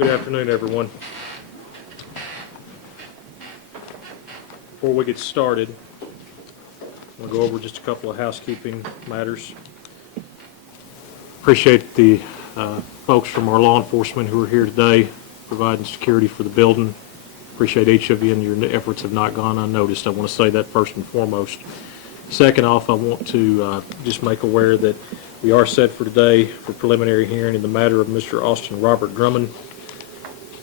Good afternoon, everyone. Before we get started, I'm going to go over just a couple of housekeeping matters. Appreciate the folks from our law enforcement who are here today providing security for the building. Appreciate each of you, and your efforts have not gone unnoticed. I want to say that first and foremost. Second off, I want to just make aware that we are set for today for preliminary hearing in the matter of Mr. Austin Robert Drummond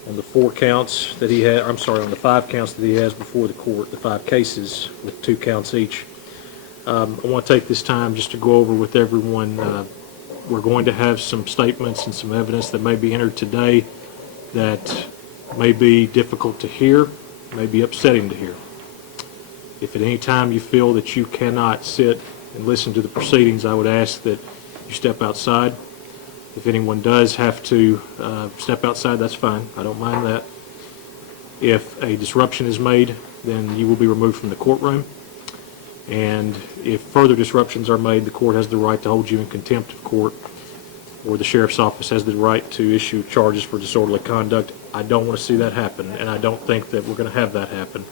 on the 4 counts that he had, I'm sorry, on the 5 counts that he has before the court, the 5 cases with 2 counts each. I want to take this time just to go over with everyone. We're going to have some statements and some evidence that may be entered today that may be difficult to hear, may be upsetting to hear. If at any time you feel that you cannot sit and listen to the proceedings, I would ask that you step outside. If anyone does have to step outside, that's fine. I don't mind that. If a disruption is made, then you will be removed from the courtroom. And if further disruptions are made, the court has the right to hold you in contempt of court, or the sheriff's office has the right to issue charges for disorderly conduct. I don't want to see that happen, and I don't think that we're going to have that happen.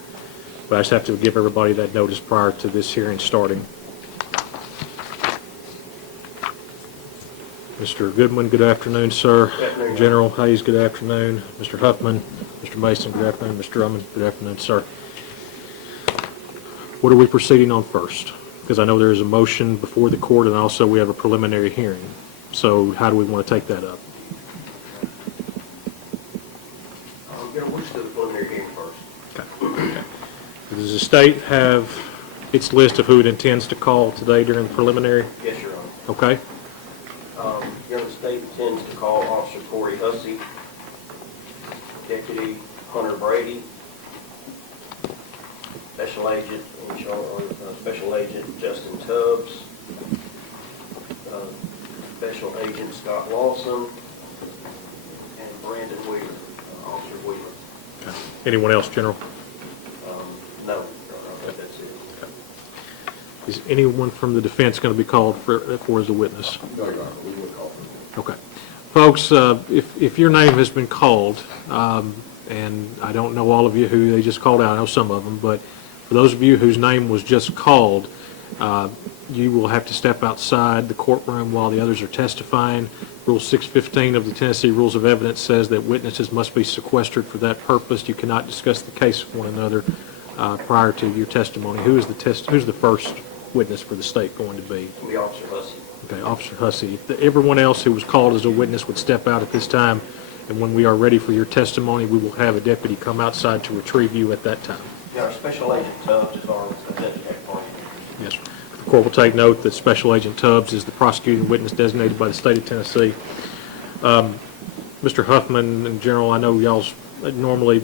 But I just have to give everybody that notice prior to this hearing starting. Mr. Goodman, good afternoon, sir. Good afternoon. General Hayes, good afternoon. Mr. Huffman, Mr. Mason, good afternoon. Mr. Drummond, good afternoon, sir. What are we proceeding on first? Because I know there is a motion before the court, and also we have a preliminary hearing. So how do we want to take that up? We'll just do the preliminary hearing first. Okay. Does the state have its list of who it intends to call today during the preliminary? Yes, Your Honor. Okay. The state intends to call Officer Corey Hussy, Deputy Hunter Brady, Special Agent Special Agent Justin Tubbs, Special Agent Scott Lawson, and Brandon Wheeler, Officer Wheeler. Okay. Anyone else, General? No, Your Honor, I think that's it. Okay. Is anyone from the defense going to be called for as a witness? No, Your Honor, we will call them. Okay. Folks, if your name has been called, and I don't know all of you who they just called out, I know some of them, but for those of you whose name was just called, you will have to step outside the courtroom while the others are testifying. Rule 615 of the Tennessee Rules of Evidence says that witnesses must be sequestered for that purpose. You cannot discuss the case with one another prior to your testimony. Who's the first witness for the state going to be? It'll be Officer Hussy. Okay, Officer Hussy. Everyone else who was called as a witness would step out at this time, and when we are ready for your testimony, we will have a deputy come outside to retrieve you at that time. Yeah, our Special Agent Tubbs is our identified party. Yes, sir. The court will take note that Special Agent Tubbs is the prosecuting witness designated by the state of Tennessee. Mr. Huffman and General, I know y'all's normally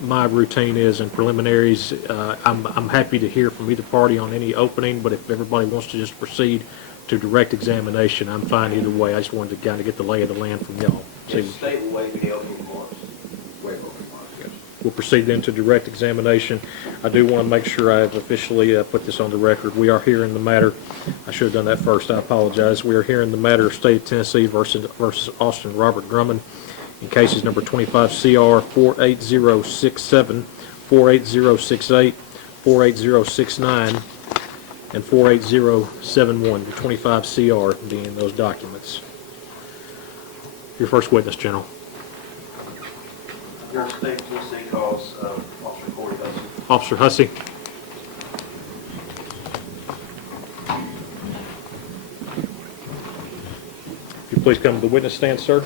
my routine is in preliminaries. I'm happy to hear from either party on any opening, but if everybody wants to just proceed to direct examination, I'm fine either way. I just wanted to kind of get the lay of the land from y'all. The state will waive the opening remarks. Wait for remarks. We'll proceed then to direct examination. I do want to make sure I've officially put this on the record. We are hearing the matter. I should have done that first. I apologize. We are hearing the matter of State of Tennessee versus Austin Robert Drummond in cases number 25 CR 48067, 48068, 48069, and 48071, the 25 CR being those documents. Your first witness, General. Your state of Tennessee calls Officer Corey Hussy. Officer Hussy. If you please come to the witness stand, sir.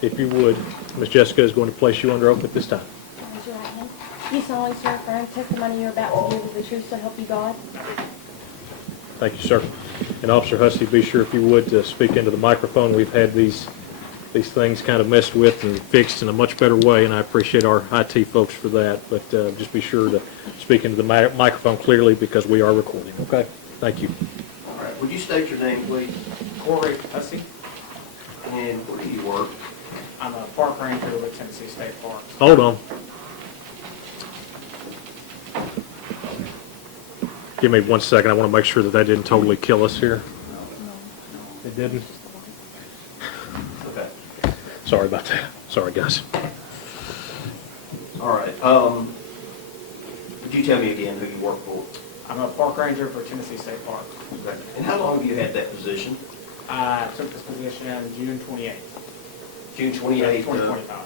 If you would, Ms. Jessica is going to place you under oath at this time. Raise your right hand. You solemnly swear affirm testimony you're about to give is the truth, so help you God. Thank you, sir. And Officer Hussey, be sure if you would to speak into the microphone. We've had these things kind of messed with and fixed in a much better way, and I appreciate our IT folks for that. But just be sure to speak into the microphone clearly because we are recording. Okay? Thank you. All right. Would you state your name, please? Corey Hussy. And where do you work? I'm a park ranger with Tennessee State Parks. Hold on. Give me 1 second. I want to make sure that didn't totally kill us here. It didn't? Sorry about that. Sorry, guys. All right, would you tell me again who you work for? I'm a park ranger for Tennessee State Park. Okay. And how long have you had that position? I took this position June 28th. June 28th? 2025.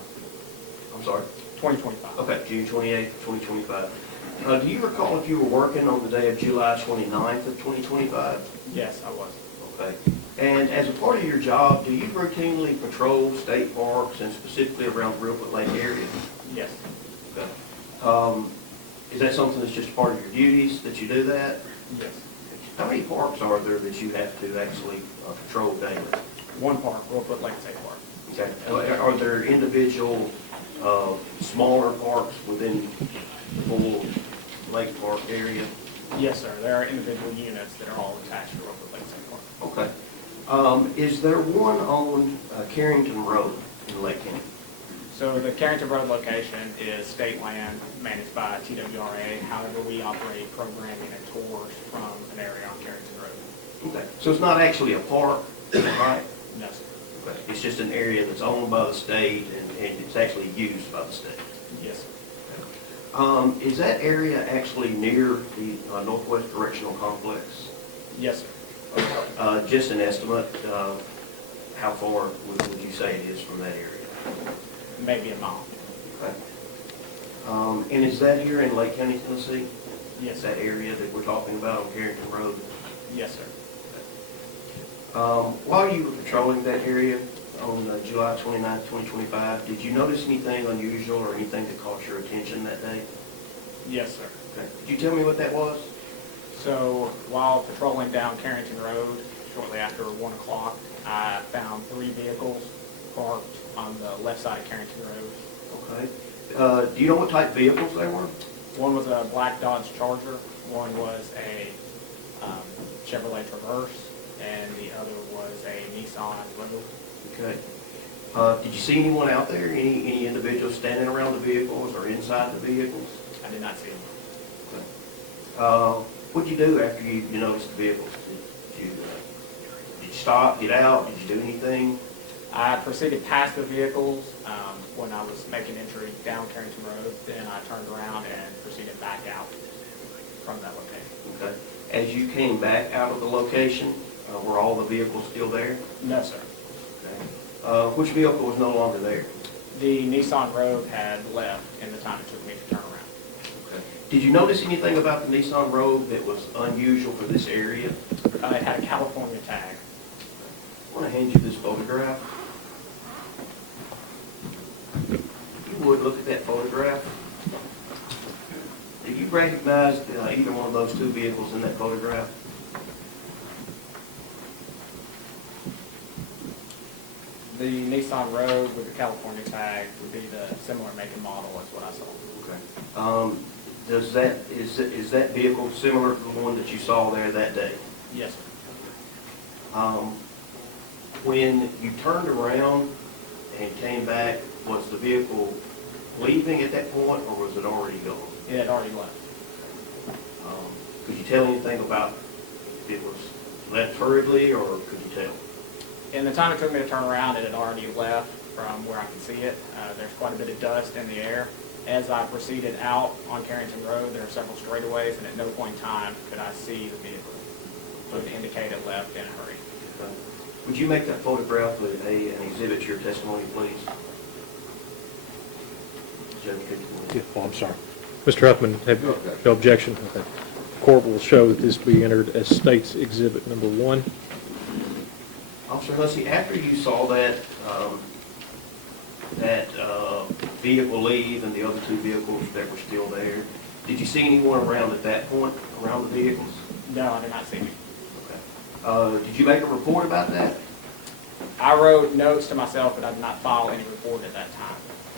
I'm sorry? 2025. Okay, June 28th, 2025. Do you recall if you were working on the day of July 29th of 2025? Yes, I was. Okay. And as a part of your job, do you routinely patrol state parks and specifically around the Reelfoot Lake area? Yes. Okay. Is that something that's just part of your duties, that you do that? Yes. How many parks are there that you have to actually patrol daily? One park, Reelfoot Lake State Park. Okay. Are there individual smaller parks within the full lake park area? Yes, sir. There are individual units that are all attached to Reelfoot Lake State Park. Okay. Is there one on Carrington Road in Lake County? So the Carrington Road location is state land managed by TWRA. However, we operate programming and tours from an area on Carrington Road. Okay. So it's not actually a park, right? No, sir. Okay. It's just an area that's owned by the state and it's actually used by the state. Yes, sir. Is that area actually near the Northwest Correctional Complex? Yes, sir. Just an estimate, how far would you say it is from that area? Maybe a mile. Okay. And is that here in Lake County, Tennessee? Yes, That sir. area that we're talking about on Carrington Road? Yes, sir. While you were patrolling that area on July 29th, 2025, did you notice anything unusual or anything that caught your attention that day? Yes, sir. Okay. Could you tell me what that was? So while patrolling down Carrington Road, shortly after 1 o'clock, I found 3 vehicles parked on the left side of Carrington Road. Okay. Do you know what type of vehicles they were? One was a black Dodge Charger, one was a Chevrolet Traverse, and the other was a Nissan Rogue. Okay. Did you see anyone out there, any individuals standing around the vehicles or inside the vehicles? I did not see them. Okay. What'd you do after you noticed the vehicles? Did you stop, get out, did you do anything? I proceeded past the vehicles when I was making entry down Carrington Road. Then I turned around and proceeded back out from that location. Okay. As you came back out of the location, were all the vehicles still there? No, sir. Okay. Which vehicle was no longer there? The Nissan Rogue had left in the time it took me to turn around. Okay. Did you notice anything about the Nissan Rogue that was unusual for this area? It had a California tag. I want to hand you this photograph. If you would, look at that photograph. Do you recognize either one of those two vehicles in that photograph? The Nissan Rogue with the California tag would be the similar make and model as what I saw. Okay. Is that vehicle similar to the one that you saw there that day? Yes, sir. When you turned around and came back, was the vehicle leaving at that point, or was it already gone? It had already left. Could you tell anything about if it was left hurriedly, or could you tell? In the time it took me to turn around, it had already left from where I could see it. There's quite a bit of dust in the air. As I proceeded out on Carrington Road, there are several straightaways, and at no point in time could I see the vehicle. So it indicated it left in a hurry. Okay. Would you make that photograph with an exhibit to your testimony, please? Judge, could you? Yeah, well, I'm sorry. Mr. Huffman, have no objection? Okay. Court will show that this be entered as State's Exhibit Number 1. Officer Hussy, after you saw that vehicle leave and the other two vehicles that were still there, did you see anyone around at that point, around the vehicles? No, I did not see me. Okay. Did you make a report about that? I wrote notes to myself, but I did not file any report at that time.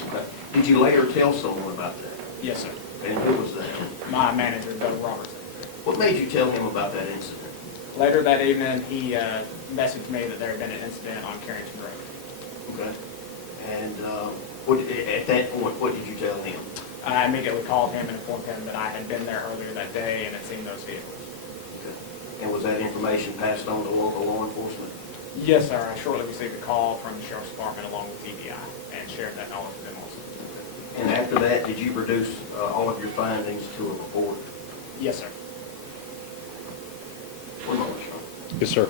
Okay. Did you later tell someone about that? Yes, sir. And who was that? My manager, Doug Robertson. What made you tell him about that incident? Later that evening, he messaged me that there had been an incident on Carrington Road. Okay. And at that point, what did you tell him? I immediately called him and informed him that I had been there earlier that day and had seen those vehicles. Okay. And was that information passed on to local law enforcement? Yes, sir. I shortly received a call from the Sheriff's Department along with TBI and shared that knowledge with them also. And after that, did you produce all of your findings to a report? Yes, sir. One moment, Sean. Yes, sir.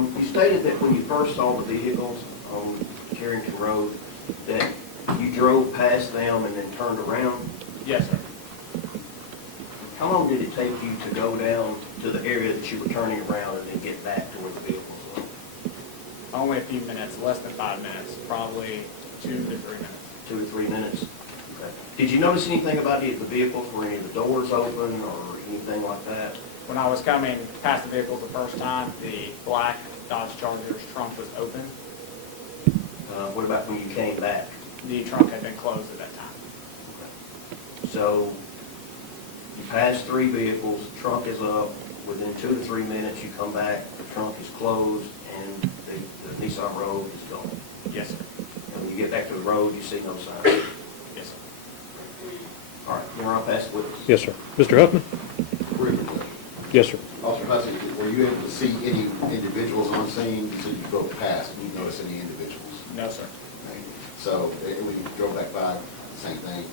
You stated that when you first saw the vehicles on Carrington Road, that you drove past them and then turned around. Yes, sir. How long did it take you to go down to the area that you were turning around and then get back to where the vehicles were? Only a few minutes, less than 5 minutes, probably 2 to 3 minutes. 2 or 3 minutes? Okay. Did you notice anything about the vehicles? Were any of the doors open or anything like that? When I was coming past the vehicles the first time, the black Dodge Charger's trunk was open. What about when you came back? The trunk had been closed at that time. So you passed 3 vehicles, the trunk is up. Within 2 to 3 minutes, you come back, the trunk is closed, and the Nissan Rogue is gone. Yes, sir. And when you get back to the road, you see no signs. Yes, sir. All right, you're on pass the witness. Yes, sir. Mr. Huffman? Briefly, Yes, sir. Officer Hussy, were you able to see any individuals on scene? You said you drove past, did you notice any individuals? No, sir. Okay. So, when you drove back by, same thing?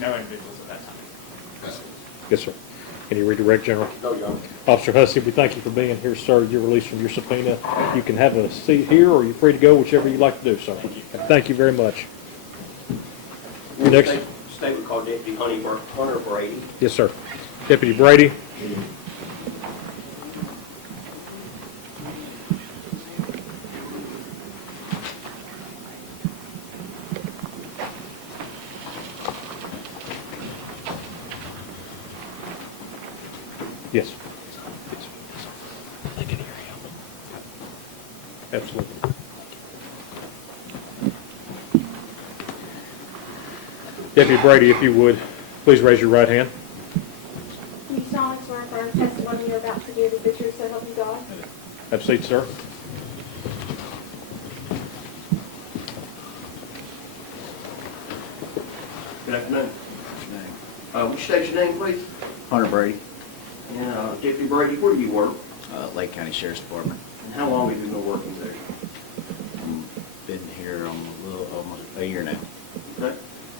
No individuals at that time. That's it. Yes, sir. Can you redirect, General? No, Your Honor. Officer Hussey, we thank you for being here, sir. You're released from your subpoena. You can have a seat here, or you're free to go, whichever you'd like to do, sir. Thank you very much. Next. State would call Deputy Hunter Brady. Yes, sir. Deputy Brady. Yes. They can hear him. Absolutely. Deputy Brady, if you would, please raise your right hand. You solemnly swear affirm the testimony you're about to give is the truth, so help you God? Have a seat, sir. Good afternoon. Would you state your name, please? Hunter Brady, And Deputy Brady, where do you work? Lake County Sheriff's Department. And how long have you been working there? Been here almost a year now. Okay.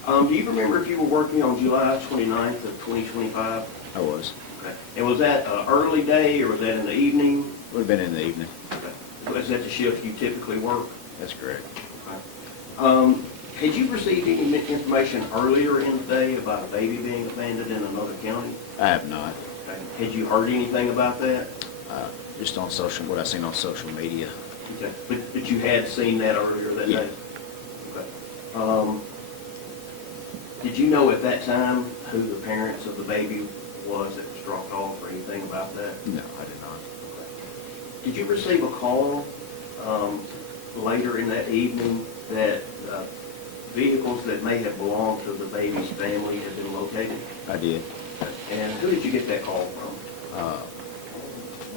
Do you remember if you were working on July 29th of 2025? I was. Okay. And was that an early day or was that in the evening? Would have been in the evening. Okay. Was that the shift you typically work? That's correct. Okay. Had you received any information earlier in the day about a baby being abandoned in another county? I have not. Okay. Had you heard anything about that? Just on what I've seen on social media. Okay. But you had seen that earlier that Yeah. day? Okay. Did you know at that time who the parents of the baby was that was dropped off or anything about that? No, I did not. Did you receive a call later in that evening that vehicles that may have belonged to the baby's family had been located? I did. And who did you get that call from?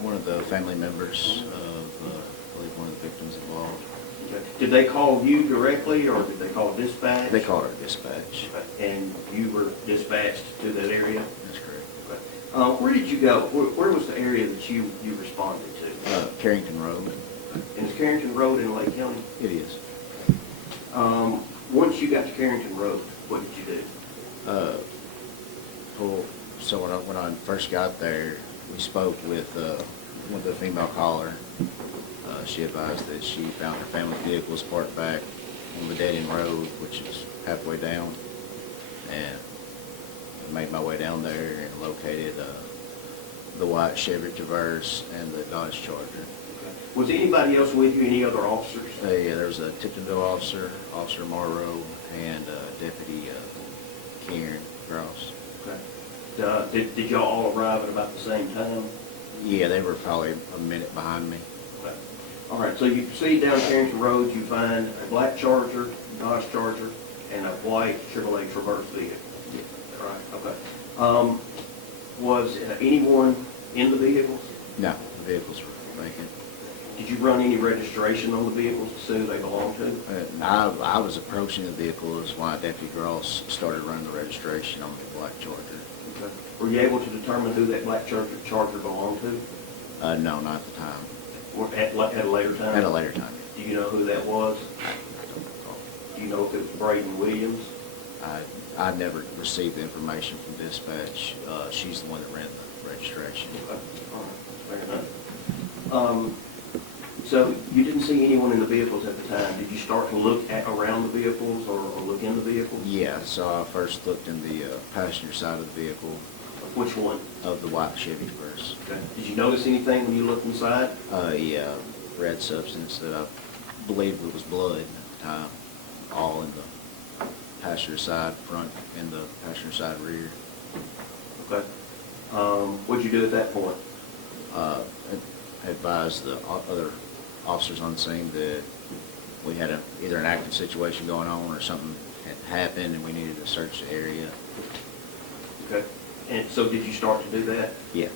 One of the family members of, I believe, one of the victims involved. Okay. Did they call you directly or did they call dispatch? They called her dispatch. Okay. And you were dispatched to that area? That's correct. Okay. Where did you go? Where was the area that you responded to? Carrington Road. And is Carrington Road in Lake County? It is. Once you got to Carrington Road, what did you do? So when I first got there, we spoke with the female caller. She advised that she found her family vehicles parked back on the dead-end road, which is halfway down, and I made my way down there and located the white Chevy Traverse and the Dodge Charger. Was anybody else with you, any other officers? There was a Tiptonville officer, Officer Morrow, and Deputy Karen Gross. Okay. Did y'all all arrive at about the same time? Yeah, they were probably a minute behind me. Okay. All right, so you proceed down Carrington Road, you find a black Charger, Dodge Charger, and a white Chevrolet Traverse vehicle. Yeah. Right, okay. Was anyone in the vehicles? No, the vehicles were vacant. Did you run any registration on the vehicles to see who they belonged to? I was approaching the vehicles when Deputy Gross started running the registration on the black Charger. Okay. Were you able to determine who that black Charger belonged to? No, not at the time. Or at a later time? At a later time. Do you know who that was? Do you know if it was Brady Williams? I never received the information from dispatch. She's the one that ran the registration. Okay. All right. Fair enough. So you didn't see anyone in the vehicles at the time. Did you start to look around the vehicles or look in the vehicles? Yeah, so I first looked in the passenger side of the vehicle Which one? of the white Chevy first. Okay. Did you notice anything when you looked inside? Yeah, red substance that I believed it was blood at the time, all in the passenger side front and the passenger side rear. Okay. What'd you do at that point? I advised the other officers on the scene that we had either an active situation going on or something had happened and we needed to search the area. Okay. And so did you start to do that? Yeah.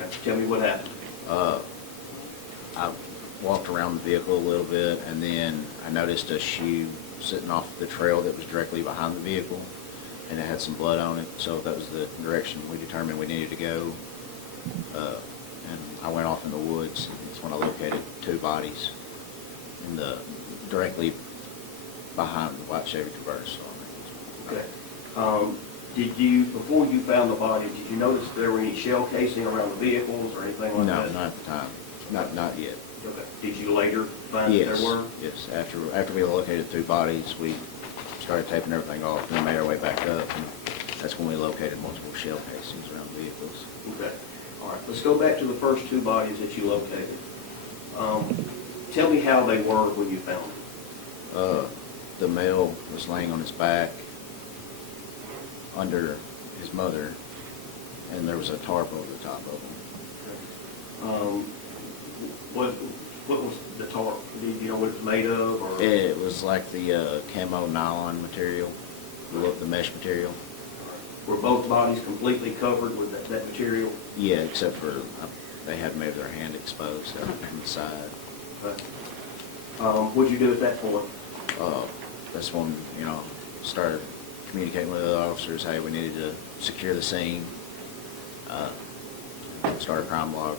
Okay. Tell me what happened. I walked around the vehicle a little bit and then I noticed a shoe sitting off the trail that was directly behind the vehicle and it had some blood on it, so that was the direction we determined we needed to go. And I went off in the woods. That's when I located two bodies in the directly behind the white Chevy Traverse. Okay. Did you, before you found the body, did you notice there were any shell casing around the vehicles or anything like No, that? not at the time. Not yet. Okay. Did you later find that Yes, there were? yes. After we located two bodies, we started taping everything off and made our way back up. And that's when we located multiple shell casings around the vehicles. Okay. All right. Let's go back to the first two bodies that you located. Tell me how they were when you found them. The male was laying on his back under his mother, and there was a tarp over the top of him. What was the tarp? Do you know what it's made of? Or? It was like the camo nylon material, the mesh material. Were both bodies completely covered with that material? Yeah, except for they had maybe their hand exposed out from the side. Okay. What'd you do at that point? That's when, started communicating with the officers, hey, we needed to secure the scene, start a crime log,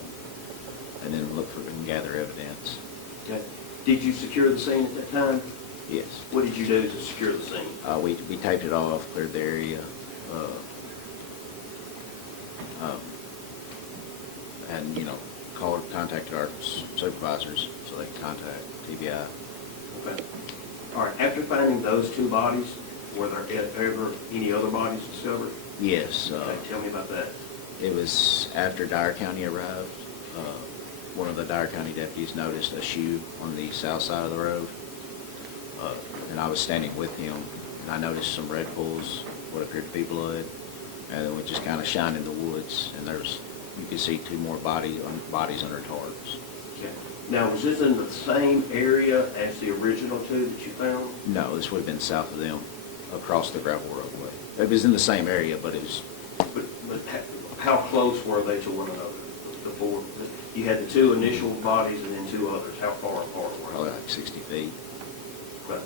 and then look for and gather evidence. Okay. Did you secure the scene at that time? Yes. What did you do to secure the scene? We taped it off, cleared the area, and, contacted our supervisors so they could contact TBI. Okay. All right. After finding those two bodies, were there ever any other bodies discovered? Yes. Okay. Tell me about that. It was after Dyer County arrived. One of the Dyer County deputies noticed a shoe on the south side of the road, and I was standing with him, and I noticed some red pools, what appeared to be blood, and it would just kind of shine in the woods, and you could see two more bodies under tarps. Okay. Now, was this in the same area as the original two that you found? No, this would have been south of them, across the gravel roadway. It was in the same area, but it was. But how close were they to one another? Before you had the two initial bodies and then two others. How far apart were Probably they? like 60 feet. Okay.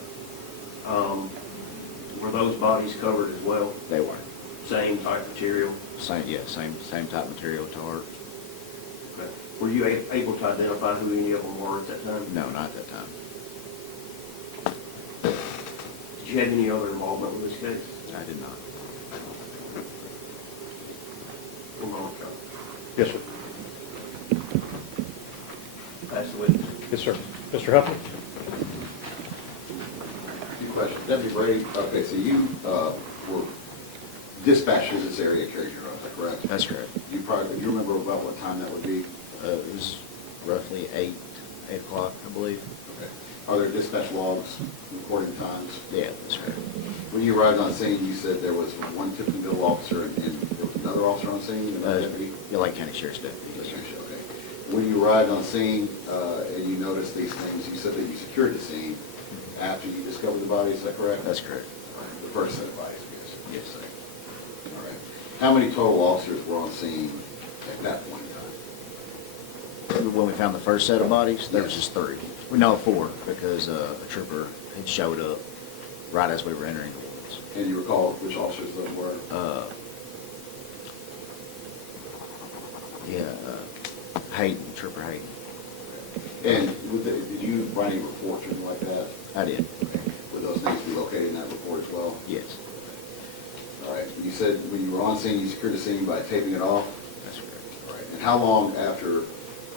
Were those bodies covered as well? They were. Same type material? Same type material, tarp. Okay. Were you able to identify who any of them were at that time? No, not at that time. Did you have any other involvement in this case? I did not. One moment, John. Yes, sir. Pass the witness. Yes, sir. Mr. Huffman? Few questions. Deputy Brady, okay, so you were dispatched in this area, Carrier Road, is that correct? That's correct. Do you remember about what time that would be? It was roughly 8 o'clock, I believe. Okay. Are there dispatch logs recording times? Yeah, that's correct. When you arrived on scene, you said there was one Tiffinville officer and there was another officer on scene, another deputy? Lake County Sheriff's Deputy. Yes, sir. Okay. When you arrived on scene and you noticed these things, you said that you secured the scene after you discovered the body, is that correct? That's correct. Right, the first set of bodies, yes. Yes. All right. How many total officers were on scene at that point in time? When we found the first set of bodies, there was Yes. just 3. No, 4, because a trooper had showed up right as we were entering the woods. And you recall which officers those were? Hayden, Trooper Hayden. And did you write any reports or anything like that? I did. Would those names be located in that report as well? Yes, All right. You said when you were on scene, you secured the scene by taping it off? that's correct. All right. And how long after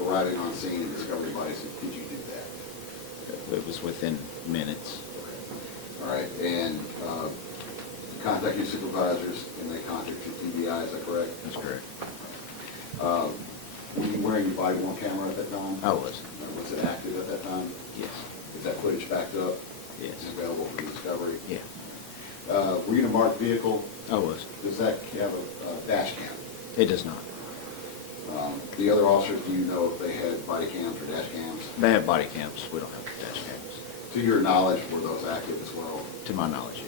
arriving on scene and discovering bodies did you do that? It was within minutes. All right. And contact your supervisors and they contact your TBI, is that correct? That's correct. Were you wearing your body worn camera at that time? I was. Was it active at that time? Yes. Is that footage backed up? Yes. And available for discovery? Yeah, Were you in a marked vehicle? I was. Does that have a dash cam? It does not. The other officers, do you know if they had body cams or dash cams? They have body cams. We don't have dash cams. To your knowledge, were those active as well? To my knowledge,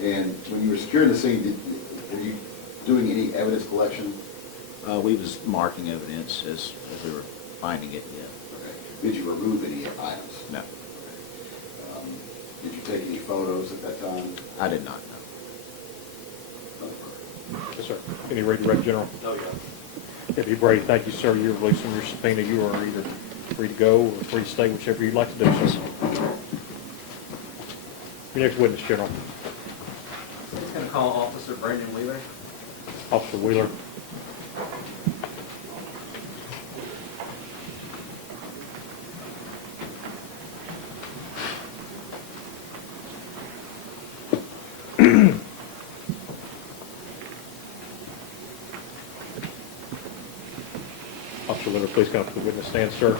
yes. And when you were securing the scene, were you doing any evidence collection? We was marking evidence as we were finding it, yeah. Okay. Did you remove any items? No, Did you take any photos at that time? I did not know. Yes, sir. Any ready to rec, General? Oh, yeah. Deputy Brady, thank you, sir. You're releasing your subpoena. You are either free to go or free to stay, whichever you'd like to do, sir. Your next witness, General. I'm just going to call Officer Brandon Wheeler. Officer Wheeler. Officer Wheeler, please come to the witness stand, sir.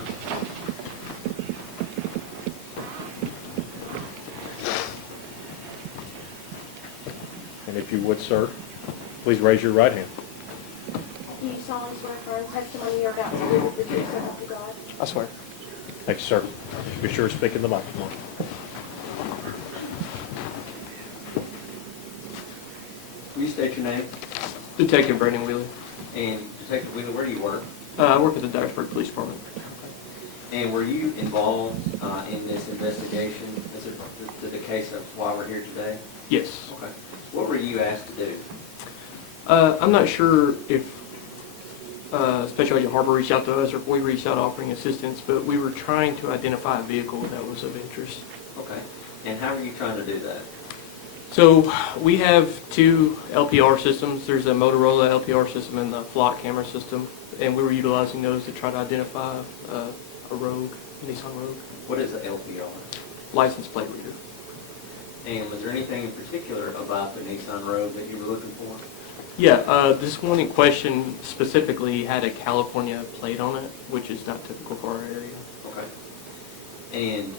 And if you would, sir, please raise your right hand. Do you solemnly swear affirm testimony you're about to give is the truth, so help you God? I swear. Thank you, sir. Be sure to speak in the microphone. Will you state your name? Detective Brandon Wheeler. And Detective Wheeler, where do you work? I work at the Dyersburg Police Department. And were you involved in this investigation? Is it to the case of why we're here today? Yes. Okay. What were you asked to do? I'm not sure if Special Agent Harbor reached out to us or if we reached out offering assistance, but we were trying to identify a vehicle that was of interest. Okay. And how are you trying to do that? So we have 2 LPR systems. There's a Motorola LPR system and the flock camera system, and we were utilizing those to try to identify a rogue, Nissan Rogue, What is the LPR? license plate reader. And was there anything in particular about the Nissan Rogue that you were looking for? Yeah, this one in question specifically had a California plate on it, which is not typical for our area. Okay. And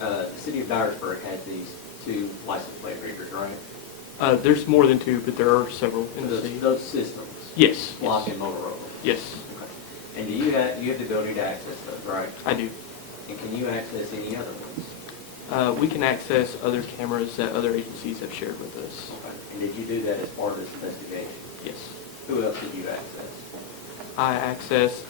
the city of Dyersburg had these 2 license plate readers, right? There's more than 2, but there are several in the Those, city. those systems? Yes. Flock Yes. and Motorola? Yes, Okay. And do you have the ability to access those, right? I do. And can you access any other ones? We can access other cameras that other agencies have shared with us. Okay. And did you do that as part of this investigation? Yes. Who else did you access? I access,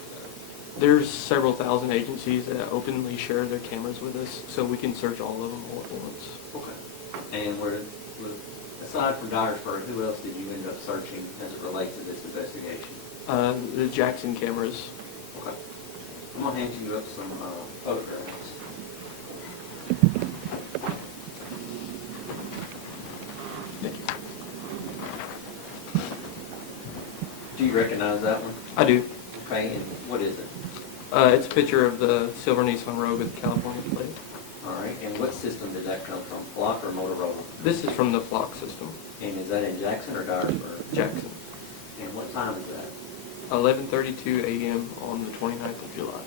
there's several thousand agencies that openly share their cameras with us, so we can search all of them all at once. Okay. And aside from Dyersburg, who else did you end up searching as it relates to this investigation? The Jackson cameras. Okay. I'm going to hand you up some photographs. Thank you. Do you recognize that one? I do. Okay, and what is it? It's a picture of the silver Nissan Rogue with the California plate. All right, and what system did that come from, Flock or Motorola? This is from the flock system, And is that in Jackson or Dyersburg? Jackson. And what time is that? 11:32 a.m. on the 29th of July.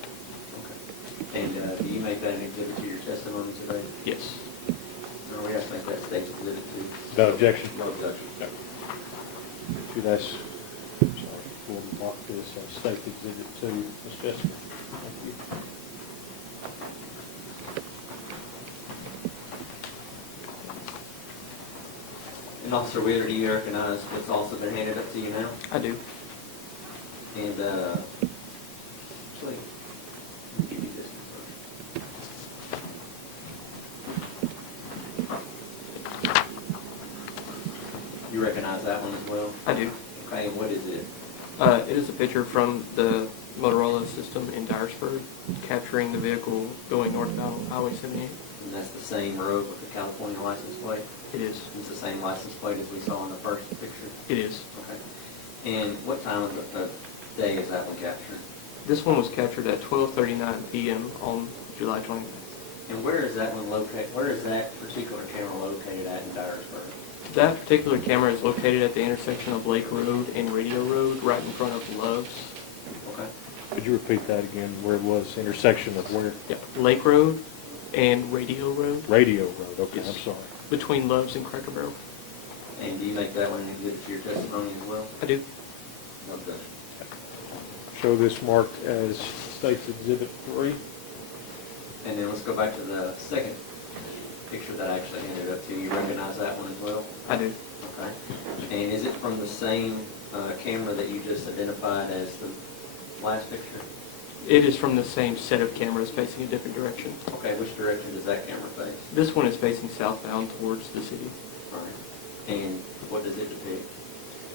Okay. And do you make that an exhibit to your testimony today? Yes. Or we have to make that state exhibit to? Without objection. No objection. No. That's, sorry. go ahead and mark this State Exhibit 2, Ms. Jessica. Thank you. And Officer Wheeler, do you recognize what's also been handed up to you now? I do. And, actually, let me give you this one first. You recognize that one as well? I do. Okay, and what is it? It is a picture from the Motorola system in Dyersburg, capturing the vehicle going northbound on Highway 78. And that's the same road with the California license plate? It is. It's the same license plate as we saw in the first picture? It is. Okay. And what time of the day is that one captured? This one was captured at 12:39 p.m. on July 20th. And where is that one located, where is that particular camera located at in Dyersburg? That particular camera is located at the intersection of Lake Road and Radio Road, right in front of Love's. Okay. Could you repeat that again, where it was, intersection of where? Yeah, Lake Road and Radio Road, Radio Road, okay, I'm Yes. sorry. between Love's and Cracker Barrel. And do you make that one an exhibit to your testimony as well? I do. Okay. Show this marked as State's Exhibit 3. And then let's go back to the second picture that I actually handed up to you. You recognize that one as well? I do. Okay. And is it from the same camera that you just identified as the last picture? It is from the same set of cameras facing a different direction. Okay, which direction does that camera face? This one is facing southbound towards the city. All right. And what does it depict?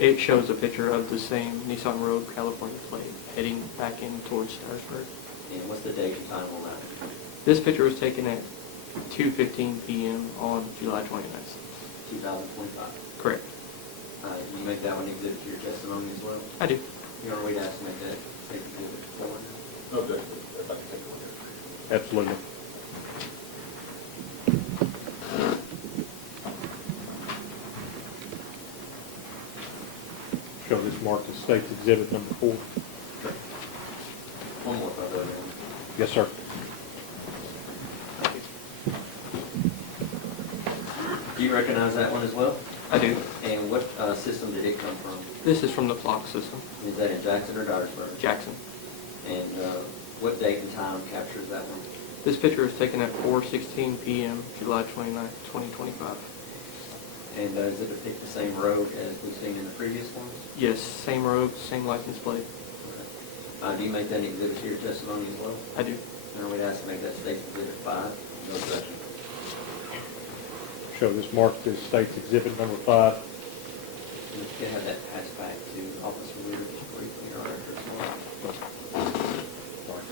It shows a picture of the same Nissan Rogue California plate heading back in towards Starsburg. And what's the date and time on that? This picture was taken at 2:15 p.m. on July 29th. 2025. Correct. You make that one exhibit to your testimony as well? I do. You're going to ask to make that take exhibit forward? Okay. I'd like to take a look at it. Absolutely. Show this marked as State's Exhibit number 4. One more photo then. Yes, sir. Do you recognize that one as well? I do. And what system did it come from? This is from the flock system, Is that in Jackson or Dyersburg? Jackson. And what date and time captures that one? This picture was taken at 4:16 p.m. July 29th, 2025. And does it depict the same road as we've seen in the previous ones? Yes, same road, same license plate. Okay. Do you make that an exhibit to your testimony as well? I do. And we'd ask to make that State's Exhibit 5. No objection. Show this marked as State's Exhibit number 5. And if you can have that passed back to Officer Weaver just briefly, or after as well. Sorry.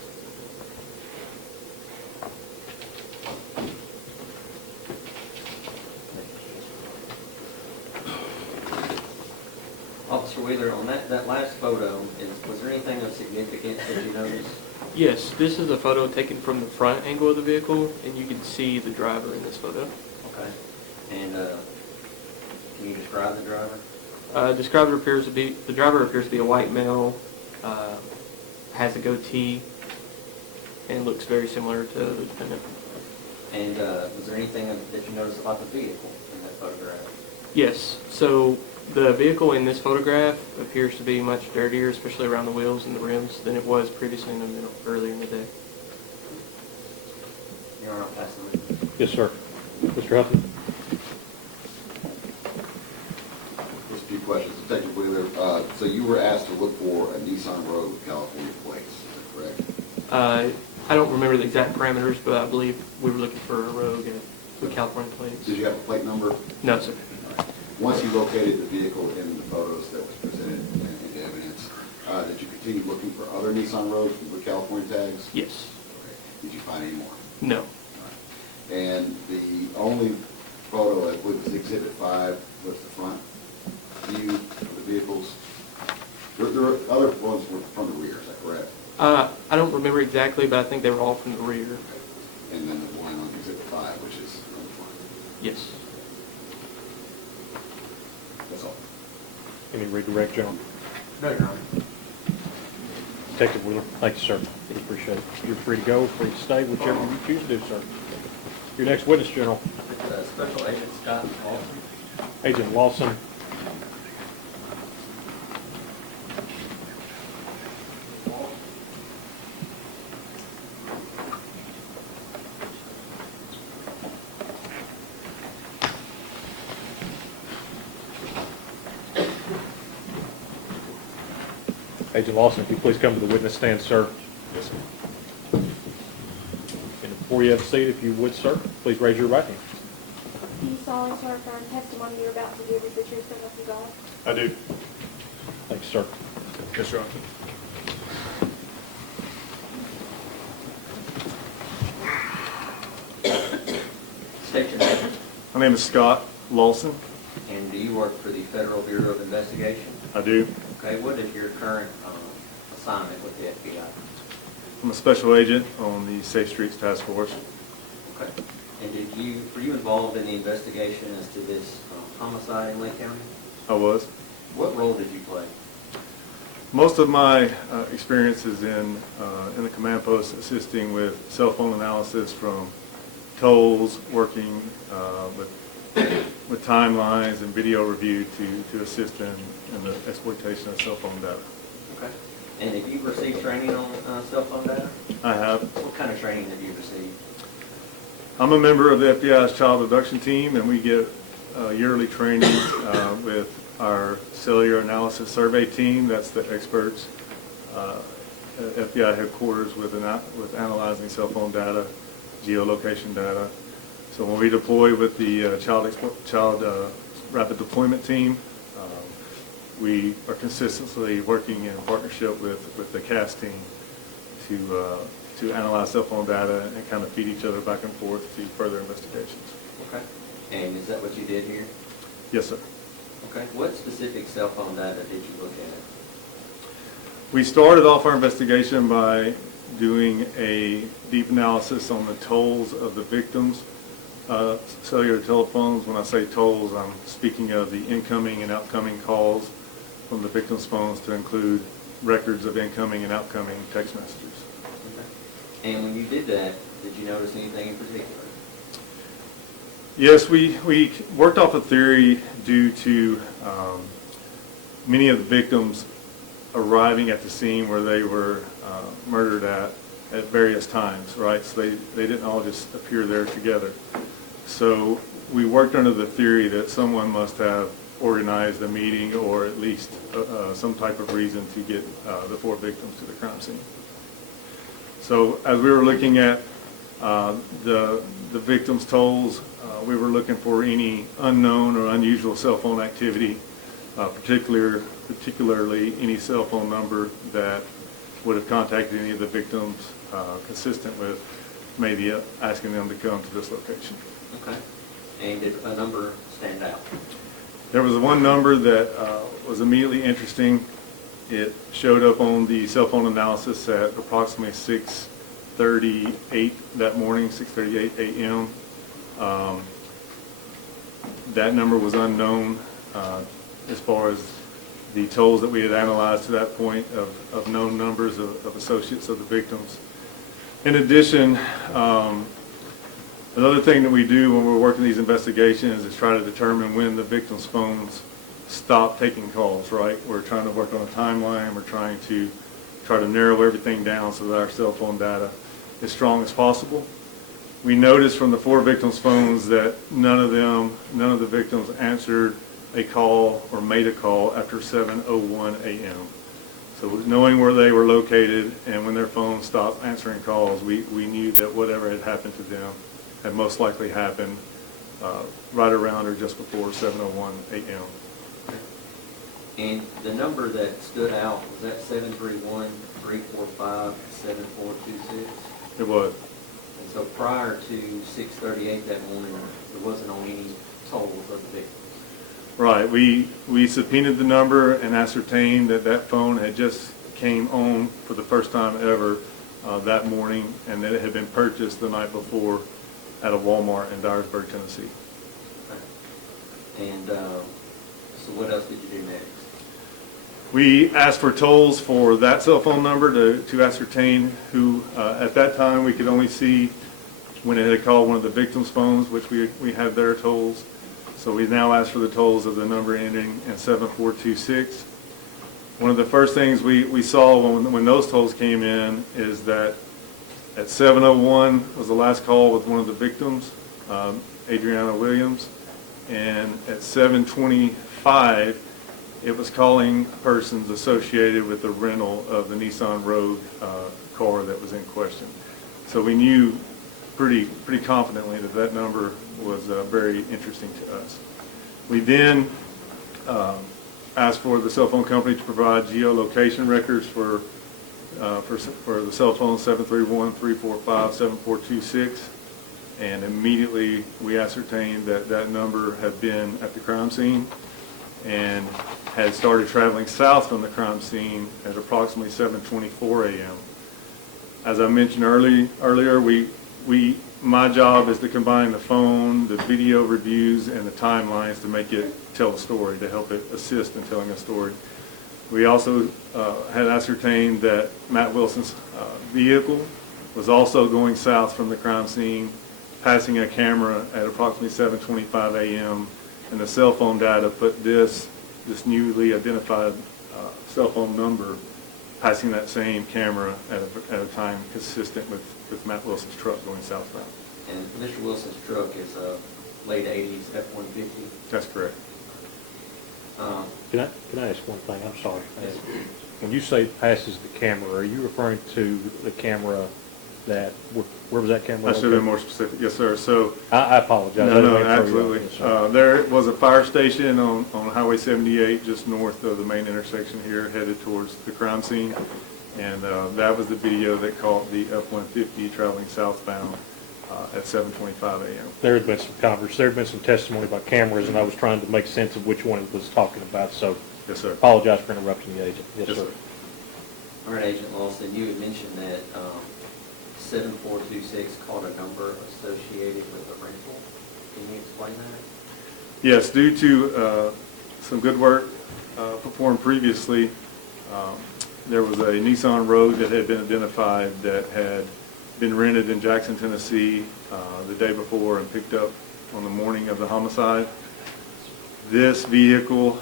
Officer Wheeler, on that last photo, was there anything of significance that you noticed? Yes, this is a photo taken from the front angle of the vehicle, and you can see the driver in this photo. Okay. And can you describe the driver? The driver appears to be a white male, has a goatee, and looks very similar to the defendant. And was there anything that you noticed about the vehicle in that photograph? Yes, so the vehicle in this photograph appears to be much dirtier, especially around the wheels and the rims, than it was previously in the middle, earlier in the day. You're on passing it. Yes, sir. Mr. Huffman? Just a few questions. Detective Wheeler, so you were asked to look for a Nissan Rogue California plates, is that correct? I don't remember the exact parameters, but I believe we were looking for a Rogue with California plates. Did you have a plate number? No, sir. Once you located the vehicle in the photos that was presented in the evidence, did you continue looking for other Nissan Rogues with California tags? Yes. Okay. Did you find any more? No. And the only photo, I believe, was Exhibit 5, was the front view of the vehicles. There are other ones were from the rear, is that correct? I don't remember exactly, but I think they were all from the rear. And then the one on Exhibit 5, which is from the front. Yes. That's all. Any redirect, John? No, Your Honor. Detective Wheeler? Thank you, sir. We appreciate it. You're free to go, free to stay, whichever you choose to do, sir. Your next witness, General. Special Agent Scott Lawson. Agent Lawson. Agent Lawson, if you please come to the witness stand, sir. Yes, sir. And before you have a seat, if you would, sir, please raise your right hand. Do you solemnly swear affirm testimony you're about to give is the truth so help you God? I do. Thank you, sir. Yes, Your Honor. State your name. My name is Scott Lawson. And do you work for the Federal Bureau of Investigation? I do. Okay, what is your current assignment with the FBI? I'm a special agent on the Safe Streets Task Force. Okay. And were you involved in the investigation as to this homicide in Lake County? I was. What role did you play? Most of my experience is in the command post assisting with cell phone analysis from tolls, working with timelines and video review to assist in the exploitation of cell phone data. Okay. And have you received training on cell phone data? I have. What kind of training have you received? I'm a member of the FBI's child abduction team, and we get yearly training with our cellular analysis survey team. That's the experts at FBI headquarters with analyzing cell phone data, geolocation data. So when we deploy with the child rapid deployment team, we are consistently working in partnership with the CAS team to analyze cell phone data and kind of feed each other back and forth to further investigations. Okay. And is that what you did here? Yes, sir. Okay. What specific cell phone data did you look at? We started off our investigation by doing a deep analysis on the tolls of the victims' cellular telephones. When I say tolls, I'm speaking of the incoming and outgoing calls from the victims' phones to include records of incoming and outgoing text messages. Okay. And when you did that, did you notice anything in particular? Yes, we worked off a theory due to many of the victims arriving at the scene where they were murdered at various times, right? So they didn't all just appear there together. So we worked under the theory that someone must have organized a meeting or at least some type of reason to get the 4 victims to the crime scene. So as we were looking at the victims' tolls, we were looking for any unknown or unusual cell phone activity, particularly any cell phone number that would have contacted any of the victims consistent with maybe asking them to come to this location. Okay. And did a number stand out? There was one number that was immediately interesting. It showed up on the cell phone analysis at approximately 6:38 that morning, 6:38 a.m. That number was unknown as far as the tolls that we had analyzed to that point of known numbers of associates of the victims. In addition, another thing that we do when we're working these investigations is try to determine when the victims' phones stop taking calls, right? We're trying to work on a timeline. We're trying to narrow everything down so that our cell phone data is strong as possible. We noticed from the 4 victims' phones that none of the victims answered a call or made a call after 7:01 a.m. So knowing where they were located and when their phones stopped answering calls, we knew that whatever had happened to them had most likely happened right around or just before 7:01 a.m. And the number that stood out, was that 731-345-7426? It was. And so prior to 6:38 that morning, there wasn't on any tolls of the victims? Right. We subpoenaed the number and ascertained that that phone had just came on for the first time ever that morning, and that it had been purchased the night before at a Walmart in Dyersburg, Tennessee. Okay. And so what else did you do next? We asked for tolls for that cell phone number to ascertain who, at that time, we could only see when it had called one of the victims' phones, which we had their tolls. So we now asked for the tolls of the number ending in 7426. One of the first things we saw when those tolls came in is that at 7:01 was the last call with one of the victims, Adriana Williams, and at 7:25 it was calling persons associated with the rental of the Nissan Rogue car that was in question. So we knew pretty confidently that that number was very interesting to us. We then asked for the cell phone company to provide geolocation records for the cell phone 731-345-7426, and immediately we ascertained that that number had been at the crime scene and had started traveling south from the crime scene at approximately 7:24 a.m. As I mentioned earlier, my job is to combine the phone, the video reviews, and the timelines to make it tell a story, to help it assist in telling a story. We also had ascertained that Matt Wilson's vehicle was also going south from the crime scene, passing a camera at approximately 7:25 a.m., and the cell phone data put this newly identified cell phone number passing that same camera at a time consistent with Matt Wilson's truck going southbound. And Mr. Wilson's truck is a late 80s F-150. That's correct. Can I ask one thing? I'm sorry. When you say passes the camera, are you referring to the camera that, where was that camera? I should have been more specific. Yes, sir. So, I apologize. I no, didn't mean to throw you off. absolutely. Yes, sir. There was a fire station on Highway 78 just north of the main intersection here, headed towards the crime scene. And that was the video that caught the F-150 traveling southbound at 7:25 a.m. There had been some testimony about cameras, and I was trying to make sense of which one it was talking about, so Yes, sir. apologize for interrupting the agent. Yes, sir. All right, Agent Lawson, you had mentioned that 7426 called a number associated with a rental. Can you explain that? Yes, due to some good work performed previously, there was a Nissan Rogue that had been identified that had been rented in Jackson, Tennessee the day before and picked up on the morning of the homicide. This vehicle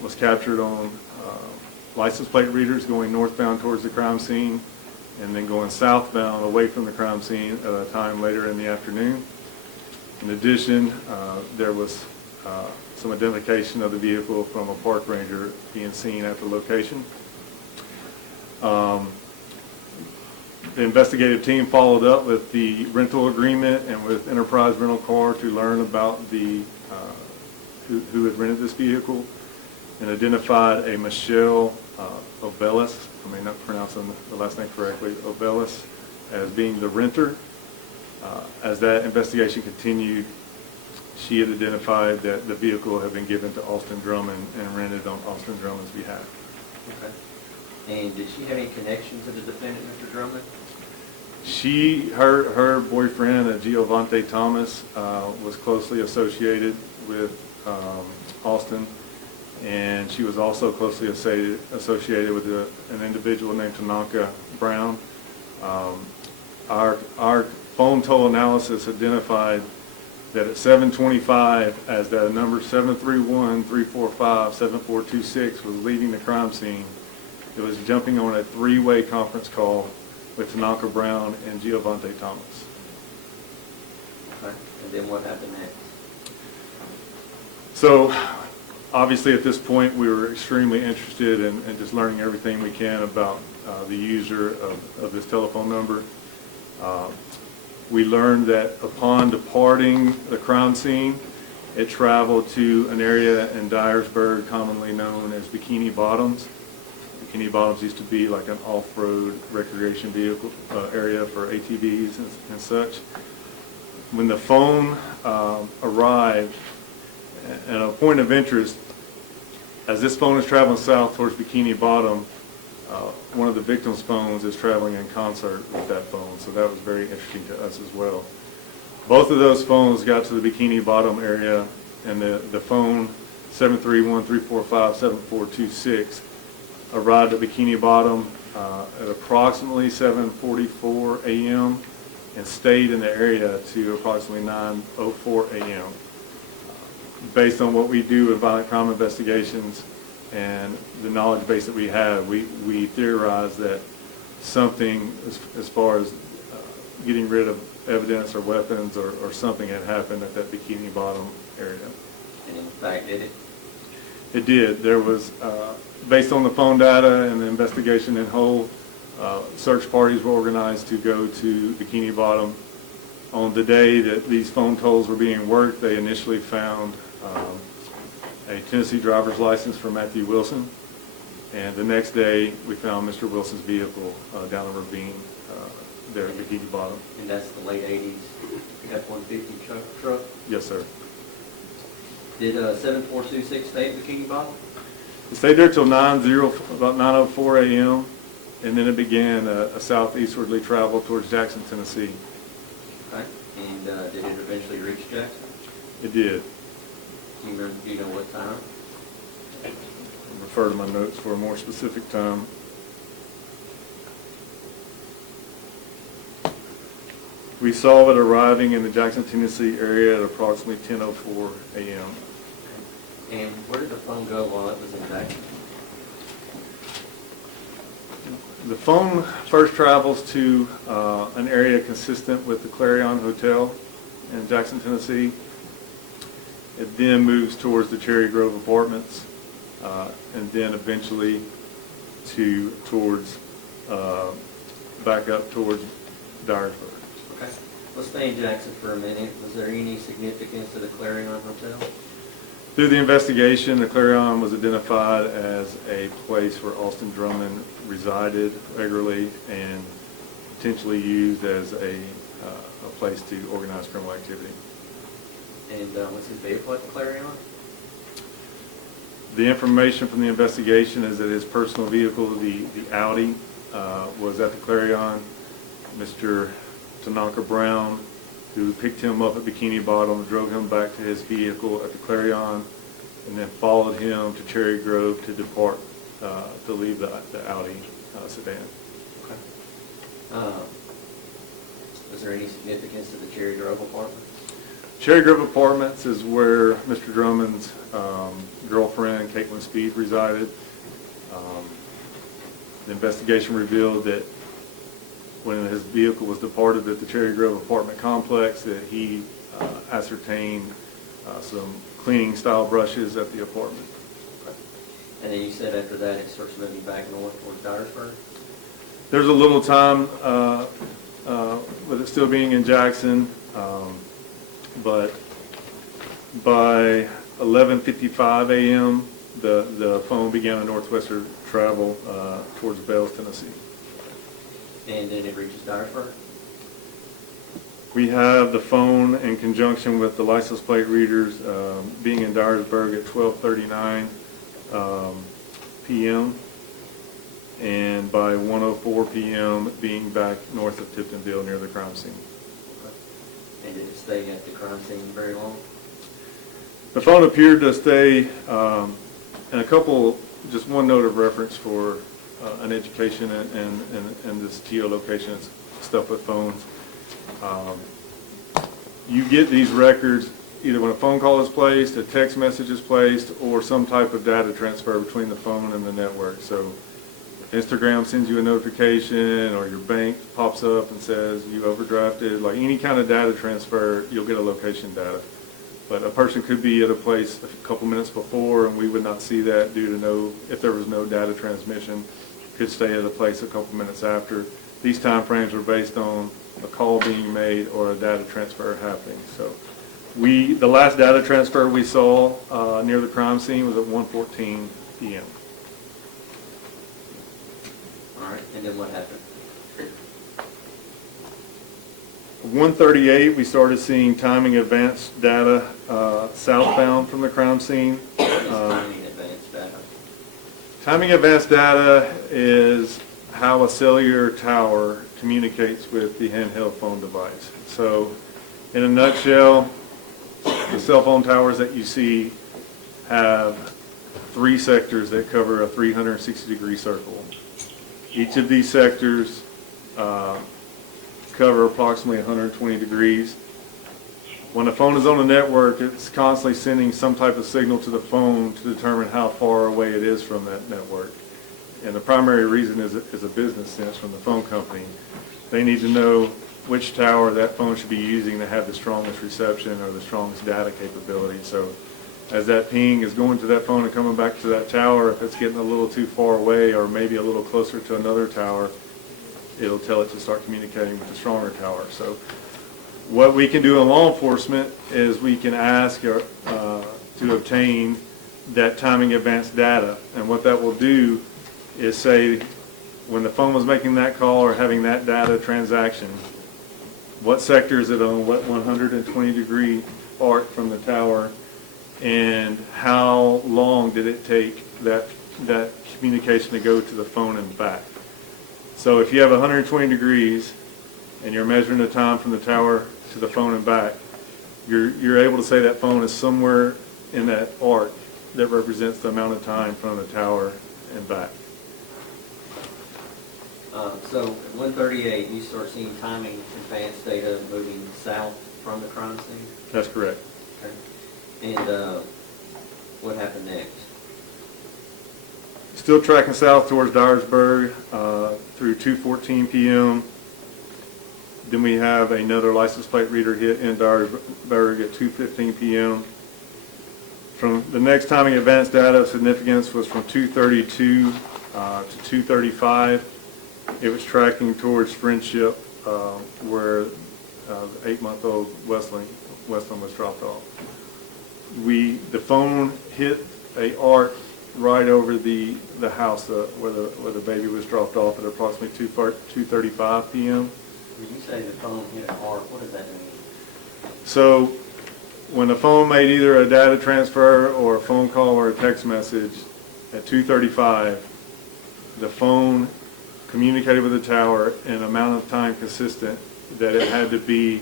was captured on license plate readers going northbound towards the crime scene and then going southbound away from the crime scene at a time later in the afternoon. In addition, there was some identification of the vehicle from a park ranger being seen at the location. The investigative team followed up with the rental agreement and with Enterprise Rental Car to learn about the who had rented this vehicle and identified a Michelle Obelis, I may not pronounce the last name correctly, Obelis, as being the renter. As that investigation continued, she had identified that the vehicle had been given to Austin Drummond and rented on Austin Drummond's behalf. Okay. And did she have any connection to the defendant, Mr. Drummond? Her boyfriend, Giovanni Thomas, was closely associated with Austin, and she was also closely associated with an individual named Tanaka Brown. Our phone toll analysis identified that at 7:25, as the number 731-345-7426 was leaving the crime scene, it was jumping on a three-way conference call with Tanaka Brown and Giovanni Thomas. Okay. And then what happened next? So, obviously at this point, we were extremely interested in just learning everything we can about the user of this telephone number. We learned that upon departing the crime scene, it traveled to an area in Dyersburg commonly known as Bikini Bottoms. Bikini Bottoms used to be like an off-road recreation vehicle area for ATVs and such. When the phone arrived, and a point of interest, as this phone is traveling south towards Bikini Bottom, one of the victim's phones is traveling in concert with that phone, so that was very interesting to us as well. Both of those phones got to the Bikini Bottom area, and the phone 731-345-7426 arrived at Bikini Bottom at approximately 7:44 a.m. and stayed in the area to approximately 9:04 a.m. Based on what we do with violent crime investigations and the knowledge base that we have, we theorize that something as far as getting rid of evidence or weapons or something had happened at that Bikini Bottom area. And in fact, did it? It did. There was, based on the phone data and the investigation in whole, search parties were organized to go to Bikini Bottom. On the day that these phone tolls were being worked, they initially found a Tennessee driver's license for Matthew Wilson. And the next day, we found Mr. Wilson's vehicle down a ravine there at Bikini Bottom. And that's the late 80s F-150 truck? Yes, sir. Did 7426 stay at Bikini Bottom? It stayed there till about 9:04 a.m., and then it began a southeastwardly travel towards Jackson, Tennessee. Okay. And did it eventually reach Jackson? It did. Do you know what time? I'll refer to my notes for a more specific time. We saw it arriving in the Jackson, Tennessee area at approximately 10:04 a.m. And where did the phone go while it was in Jackson? The phone first travels to an area consistent with the Clarion Hotel in Jackson, Tennessee. It then moves towards the Cherry Grove Apartments, and then eventually towards back up towards Dyersburg. Okay. Let's stay in Jackson for a minute. Was there any significance to the Clarion Hotel? Through the investigation, the Clarion was identified as a place where Austin Drummond resided regularly and potentially used as a place to organize criminal activity. And was his vehicle at the Clarion? The information from the investigation is that his personal vehicle, the Audi, was at the Clarion. Mr. Tanaka Brown, who picked him up at Bikini Bottom, drove him back to his vehicle at the Clarion, and then followed him to Cherry Grove to depart, to leave the Audi sedan. Okay. Was there any significance to the Cherry Grove apartment? Cherry Grove Apartments is where Mr. Drummond's girlfriend, Caitlin Speed, resided. The investigation revealed that when his vehicle was departed at the Cherry Grove apartment complex, that he ascertained some cleaning style brushes at the apartment. Okay. And then you said after that it starts moving back north towards Dyersburg? There's a little time with it still being in Jackson, but by 11:55 a.m., the phone began a northwestern travel towards Bells, Tennessee. And then it reaches Dyersburg? We have the phone in conjunction with the license plate readers being in Dyersburg at 12:39 p.m. and by 1:04 p.m. being back north of Tiptonville near the crime scene. Okay. And did it stay at the crime scene very long? The phone appeared to stay, and just one note of reference for an education and this geolocation stuff with phones. You get these records either when a phone call is placed, a text message is placed, or some type of data transfer between the phone and the network. So Instagram sends you a notification, or your bank pops up and says you overdrafted, like any kind of data transfer, you'll get a location data. But a person could be at a place a couple minutes before, and we would not see that due to if there was no data transmission. Could stay at a place a couple minutes after. These time frames were based on a call being made or a data transfer happening. So the last data transfer we saw near the crime scene was at 1:14 p.m. All right, and then what happened? 1:38, we started seeing timing advanced data southbound from the crime scene. Timing advanced data. Timing advanced data is how a cellular tower communicates with the handheld phone device. So, in a nutshell, the cell phone towers that you see have 3 sectors that cover a 360-degree circle. Each of these sectors cover approximately 120 degrees. When the phone is on the network, it's constantly sending some type of signal to the phone to determine how far away it is from that network. And the primary reason is a business sense from the phone company. They need to know which tower that phone should be using to have the strongest reception or the strongest data capability. So as that ping is going to that phone and coming back to that tower, if it's getting a little too far away or maybe a little closer to another tower, it'll tell it to start communicating with the stronger tower. So what we can do in law enforcement is we can ask to obtain that timing advance data. And what that will do is say, when the phone was making that call or having that data transaction, what sector is it on, what 120-degree arc from the tower, and how long did it take that communication to go to the phone and back. So if you have 120 degrees and you're measuring the time from the tower to the phone and back, you're able to say that phone is somewhere in that arc that represents the amount of time from the tower and back. So at 138, you start seeing timing advanced data moving south from the crime scene? That's correct. Okay. And what happened next? Still tracking south towards Dyersburg through 2:14 p.m. Then we have another license plate reader hit in Dyersburg at 2:15 p.m. From the next timing advanced data of significance was from 2:32 to 2:35. It was tracking towards Friendship, where the 8-month-old Westland was dropped off. The phone hit a arc right over the house where the baby was dropped off at approximately 2:35 p.m. When you say the phone hit an arc, what does that mean? So when the phone made either a data transfer or a phone call or a text message at 2:35, the phone communicated with the tower in an amount of time consistent that it had to be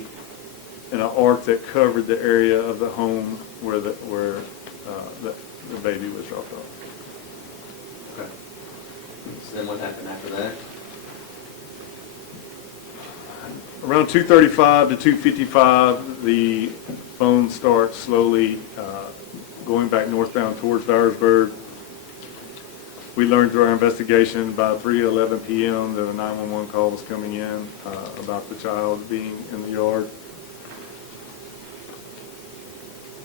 in an arc that covered the area of the home where the baby was dropped off. Okay. So then what happened after that? Around 2:35 to 2:55, the phone starts slowly going back northbound towards Dyersburg. We learned through our investigation by 3:11 p.m. that a 911 call was coming in about the child being in the yard.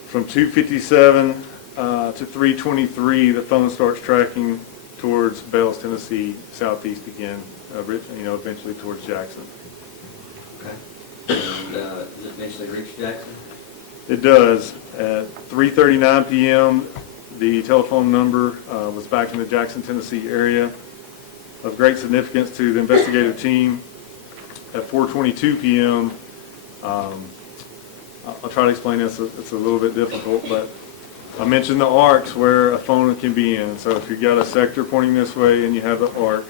From 2:57 to 3:23, the phone starts tracking towards Bells, Tennessee, southeast again, eventually towards Jackson. Okay. And does it eventually reach Jackson? It does. At 3:39 p.m., the telephone number was back in the Jackson, Tennessee area. Of great significance to the investigative team, at 4:22 p.m., I'll try to explain this. It's a little bit difficult, but I mentioned the arcs where a phone can be in. So if you've got a sector pointing this way and you have the arc,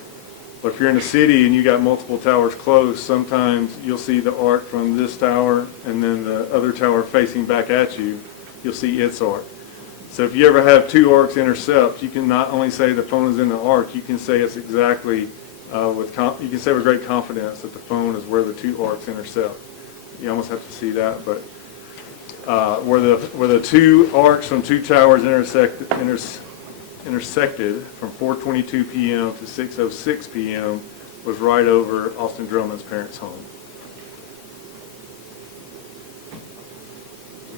but if you're in a city and you got multiple towers close, sometimes you'll see the arc from this tower and then the other tower facing back at you, you'll see its arc. So if you ever have two arcs intercept, you can not only say the phone is in the arc, you can say it's exactly, you can say with great confidence that the phone is where the two arcs intercept. You almost have to see that, but where the two arcs from two towers intersected from 4:22 p.m. to 6:06 p.m. was right over Austin Drummond's parents' home.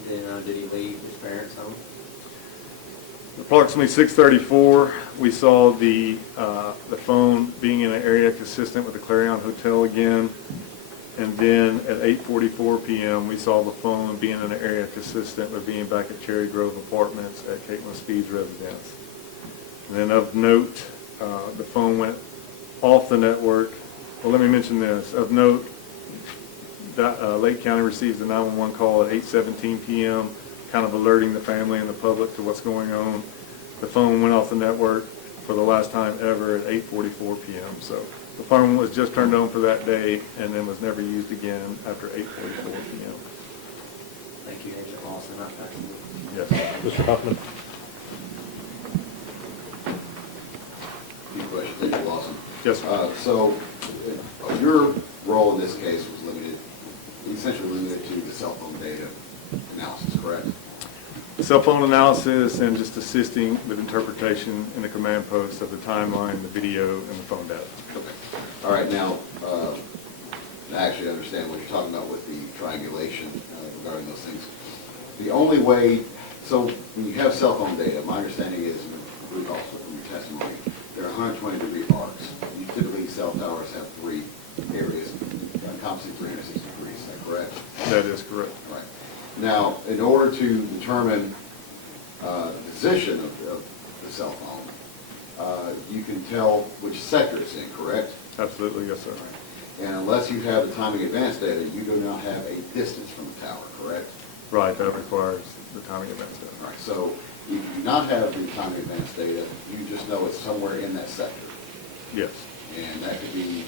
And then did he leave his parents' home? Approximately 6:34, we saw the phone being in an area consistent with the Clarion Hotel again. And then at 8:44 p.m., we saw the phone being in an area consistent with being back at Cherry Grove Apartments at Caitlin Speed's residence. And then of note, the phone went off the network. Well, let me mention this. Of note, Lake County receives a 911 call at 8:17 p.m., kind of alerting the family and the public to what's going on. The phone went off the network for the last time ever at 8:44 p.m. So the phone was just turned on for that day and then was never used again after 8:44 p.m. Thank you, Agent Lawson. Yes. Mr. Huffman? Few questions, Agent Lawson. Yes, sir. So your role in this case was essentially limited to the cell phone data analysis, correct? Cell phone analysis and just assisting with interpretation in the command post of the timeline, the video, and the phone data. Okay. All right, now, I actually understand what you're talking about with the triangulation regarding those things. The only way So when you have cell phone data, my understanding is, and I believe also from your testimony, there are 120-degree arcs. You typically, cell towers have 3 areas encompassing 360 degrees, is that correct? That is correct. Right. Now, in order to determine the position of the cell phone, you can tell which sector it's in, correct? Absolutely, yes, sir. And unless you have the timing advance data, you do not have a distance from the tower, correct? Right, that requires the timing advance data. All right, so if you do not have the timing advance data, you just know it's somewhere in that sector. Yes, And that could be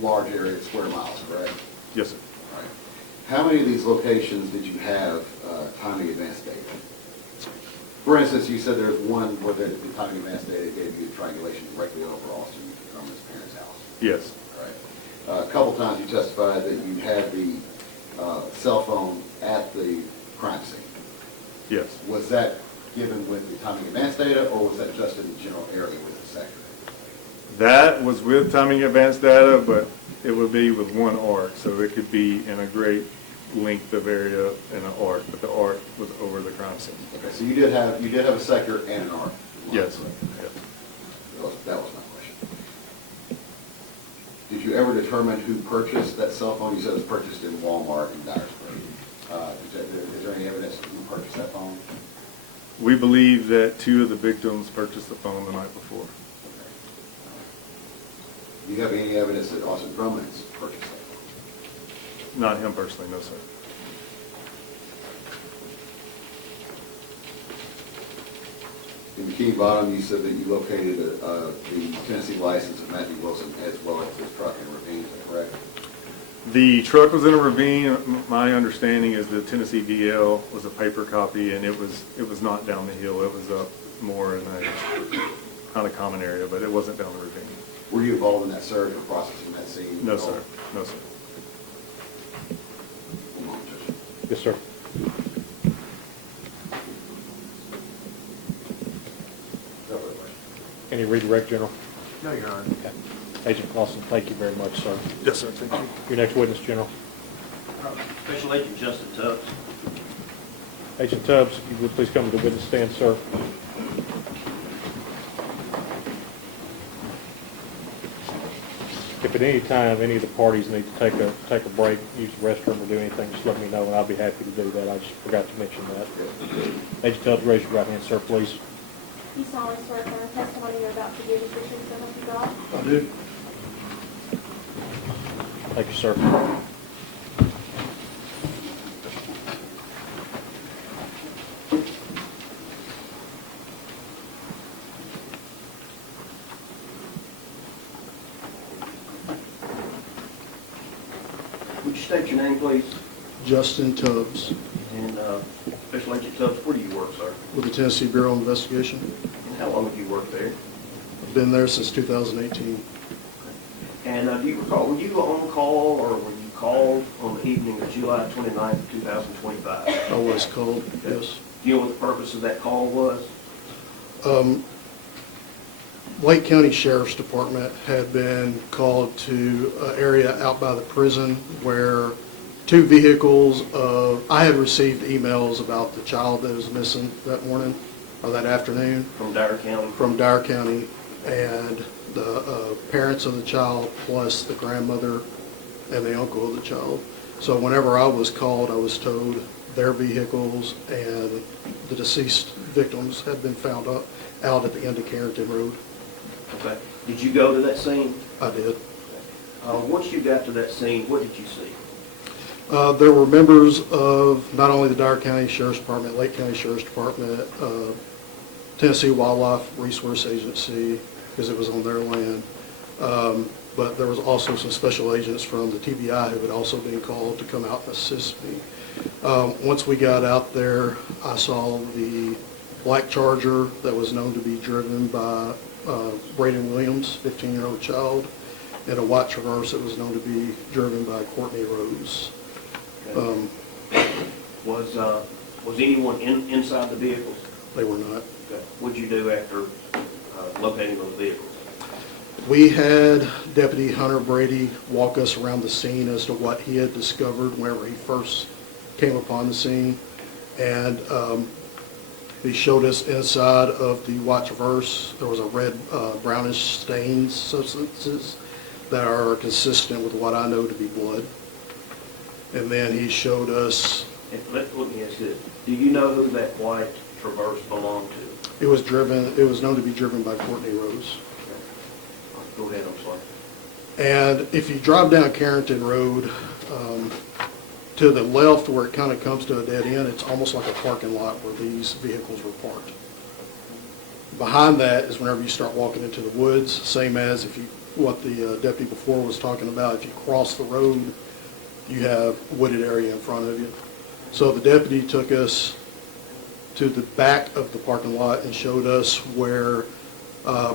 large areas, square miles, correct? yes, sir. All right. How many of these locations did you have timing advance data? For instance, you said there's one where the timing advance data gave you the triangulation directly over Austin from his parents' house. Yes, All right. A couple times you testified that you had the cell phone at the crime scene. yes. Was that given with the timing advance data, or was that just in the general area within the sector? That was with timing advance data, but it would be with one arc, so it could be in a great length of area in an arc, but the arc was over the crime scene. Okay, so you did have a sector and an arc. Yes. That was my question. Did you ever determine who purchased that cell phone? You said it was purchased in Walmart in Dyersburg. Is there any evidence of who purchased that phone? We believe that 2 of the victims purchased the phone the night before. Do you have any evidence that Austin Drummond's purchased that phone? Not him personally, no, sir. In Bikini Bottom, you said that you located the Tennessee license of Matthew Wilson as well as his truck in a ravine, is that correct? The truck was in a ravine. My understanding is the Tennessee VL was a paper copy, and it was not down the hill. It was up more in a kind of common area, but it wasn't down the ravine. Were you involved in that search or processing that scene? No, sir. No, sir. One moment, Judge. Yes, sir. No further questions. Any redirect, General? No, Your Honor. Okay. Agent Lawson, thank you very much, sir. Yes, sir. Thank you. Your next witness, General. Special Agent Justin Tubbs. Agent Tubbs, if you would please come to the witness stand, sir. If at any time any of the parties need to take a break, use the restroom or do anything, just let me know and I'll be happy to do that. I just forgot to mention that. Agent Tubbs, raise your right hand, sir, please. You solemnly swear affirm the testimony you're about to give is the truth, so help you God? I do. Thank you, sir. Would you state your name, please? Justin Tubbs, And Special Agent Tubbs, where do you work, sir? with the Tennessee Bureau of Investigation. And how long have you worked there? I've been there since 2018. And do you recall, were you on call or were you called on the evening of July 29th, 2025? I was called, yes. Do you know what the purpose of that call was? Lake County Sheriff's Department had been called to an area out by the prison where 2 vehicles I had received emails about the child that was missing that morning or that afternoon From Dyer County? from Dyer County, and the parents of the child plus the grandmother and the uncle of the child. So whenever I was called, I was told their vehicles and the deceased victims had been found out at the end of Carrington Road. Okay. Did you go to that scene? I did. Once you got to that scene, what did you see? There were members of not only the Dyer County Sheriff's Department, Lake County Sheriff's Department, Tennessee Wildlife Resource Agency, because it was on their land. But there was also some special agents from the TBI who had also been called to come out and assist me. Once we got out there, I saw the black Charger that was known to be driven by Brady Williams, 15-year-old child, and a white Traverse that was known to be driven by Courtney Rose. Was anyone inside the vehicles? They were not. Okay. What'd you do after locating those vehicles? We had Deputy Hunter Brady walk us around the scene as to what he had discovered whenever he first came upon the scene. And He showed us inside of the white Traverse, there was a red, brownish stains substances that are consistent with what I know to be blood. And then he showed us, And let me ask you this, do you know who that white Traverse belonged to? it was known to be driven by Courtney Rose. Go ahead, I'm sorry. And if you drive down Carrington Road, to the left where it kind of comes to a dead end, it's almost like a parking lot where these vehicles were parked. Behind that is whenever you start walking into the woods, same as what the deputy before was talking about, if you cross the road, you have wooded area in front of you. So the deputy took us to the back of the parking lot and showed us where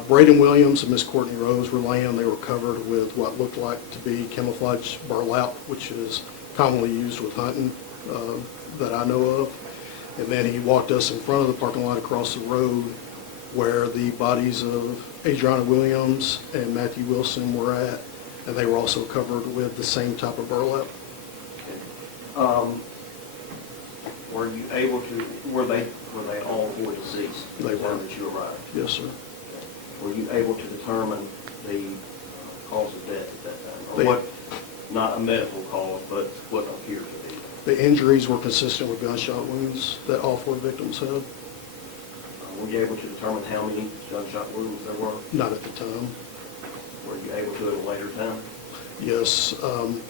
Brady Williams and Miss Courtney Rose were laying. They were covered with what looked like to be camouflage burlap, which is commonly used with hunting that I know of. And then he walked us in front of the parking lot across the road where the bodies of Adriana Williams and Matthew Wilson were at, and they were also covered with the same type of burlap. Were you able to, were they all four deceased? They at the time were. that you arrived? Yes, sir. Were you able to determine the cause of death at that time? Or They- what, not a medical cause, but what appeared to be? The injuries were consistent with gunshot wounds that all four victims had. Were you able to determine how many gunshot wounds there were? Not at the time. Were you able to at a later time? Yes,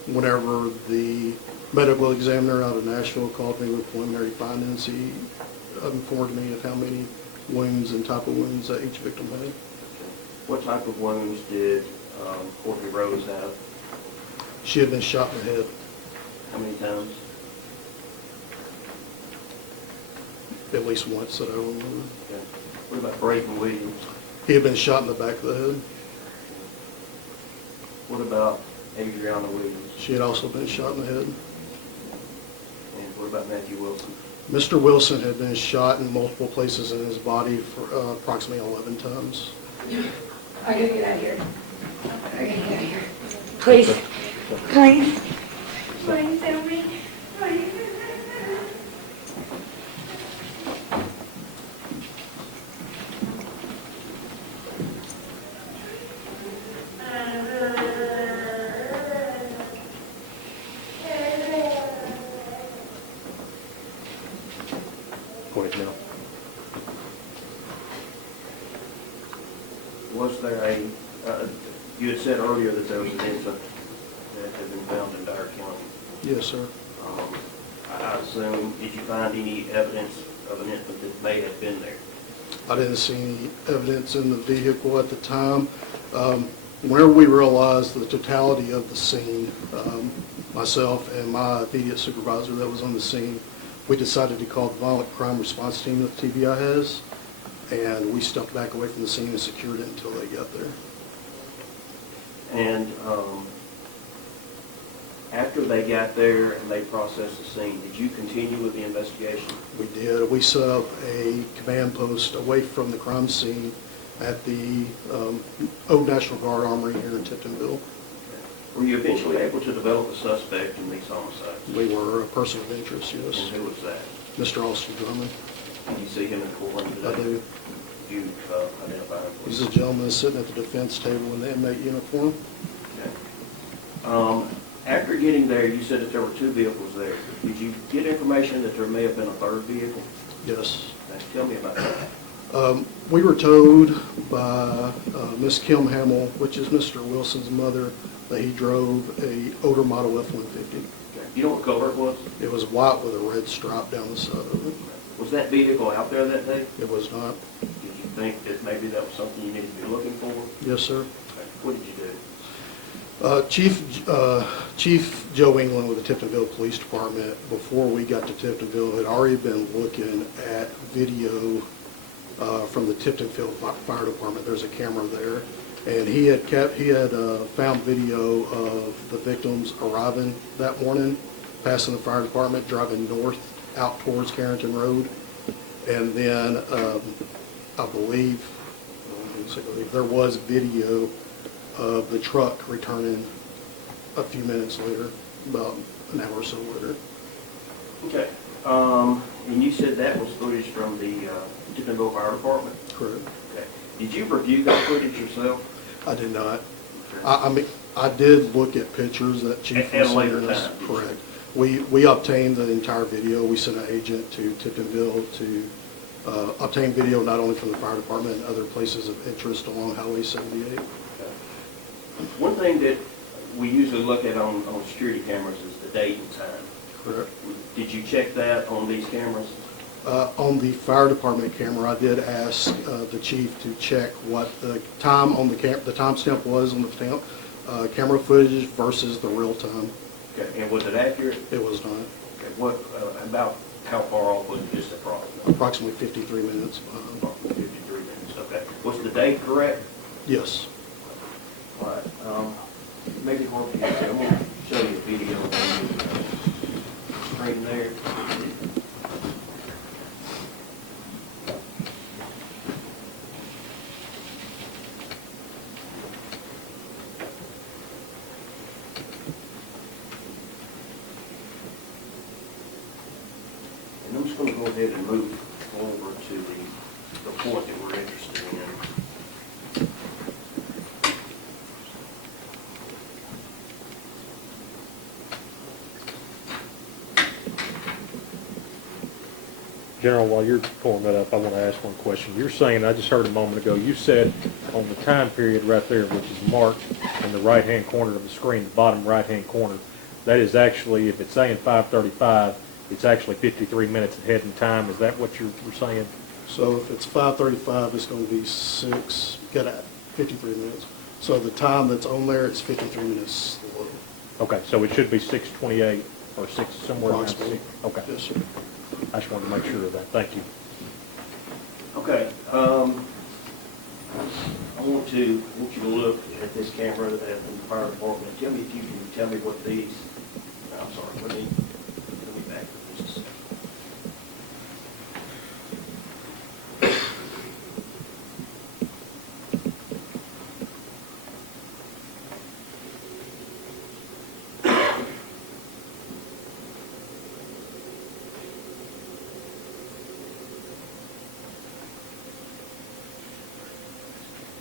whenever the medical examiner out of Nashville called me with preliminary findings, he informed me of how many wounds and type of wounds that each victim had. What type of wounds did Courtney Rose have? She had been shot in the head How many times? at least once that I remember. Okay. What about Brady Williams? He had been shot in the back of the head. What about Adriana Williams? She had also been shot in the head. And what about Matthew Wilson? Mr. Wilson had been shot in multiple places in his body for approximately 11 times. I gotta get out of here. I gotta get out of here. Please, please. Please help me. Please. Go ahead now. Was there a, you had said earlier that there was an infant that had been found in Dyer County. Yes, sir. I assume, did you find any evidence of an infant that may have been there? I didn't see any evidence in the vehicle at the time. Whenever we realized the totality of the scene, myself and my immediate supervisor that was on the scene, we decided to call the violent crime response team that the TBI has, and we stepped back away from the scene and secured it until they got there. And after they got there and they processed the scene, did you continue with the investigation? We did. We set up a command post away from the crime scene at the Old National Guard Armory here in Tiptonville. Were you eventually able to develop a suspect in these homicides? We were a person of interest, yes. And who was that? Mr. Austin Drummond. Did you see him in court today? I do. Did you identify him? He's a gentleman sitting at the defense table in the inmate uniform. Okay. After getting there, you said that there were two vehicles there. Did you get information that there may have been a third vehicle? Yes. Tell me about that. We were told by Miss Kim Hamill, which is Mr. Wilson's mother, that he drove a older model F-150. Okay. You know what color it was? It was white with a red stripe down the side of it. Was that vehicle out there that day? It was not. Did you think that maybe that was something you needed to be looking for? Yes, sir. Okay. What did you do? Chief Joe England with the Tiptonville Police Department, before we got to Tiptonville, had already been looking at video from the Tiptonville Fire Department. There's a camera there, and he had found video of the victims arriving that morning, passing the fire department, driving north out towards Carrington Road, and then I believe there was video of the truck returning a few minutes later, about an hour or so later. Okay. And you said that was footage from the Tiffinville Fire Department? Correct. Okay. Did you review that footage yourself? I did not. I mean, I did look at pictures that Chief At a was later sending us. time. Correct. We obtained the entire video. We sent an agent to Tiptonville to obtain video not only from the fire department and other places of interest along Highway 78. One thing that we usually look at on security cameras is the date and time. Correct. Did you check that on these cameras? On the fire department camera, I did ask the chief to check what the time on the timestamp was on the camera footage versus the real time. Okay, and was it accurate? It was not. Okay, what, about how far off was it, just approximately? Approximately 53 minutes. 53 minutes, okay. Was the date correct? Yes. All right, maybe what we can do, I'm gonna show you a video on the screen there. And I'm just gonna go ahead and move over to the point that we're interested in. General, while you're pulling that up, I want to ask one question. You're saying, I just heard a moment ago, you said on the time period right there, which is marked in the right-hand corner of the screen, the bottom right-hand corner, that is actually, if it's saying 5:35, it's actually 53 minutes ahead in time. Is that what you're saying? So if it's 5:35, it's going to be 53 minutes. So the time that's on there is 53 minutes slow. Okay, so it should be 6:28 or 6, somewhere around 6. Approximately. Okay. Yes, sir. I just wanted to make sure of that. Thank you. Okay, I want you to look at this camera in the fire department. Tell me if you can tell me what these, I'm sorry, let me back up just a second.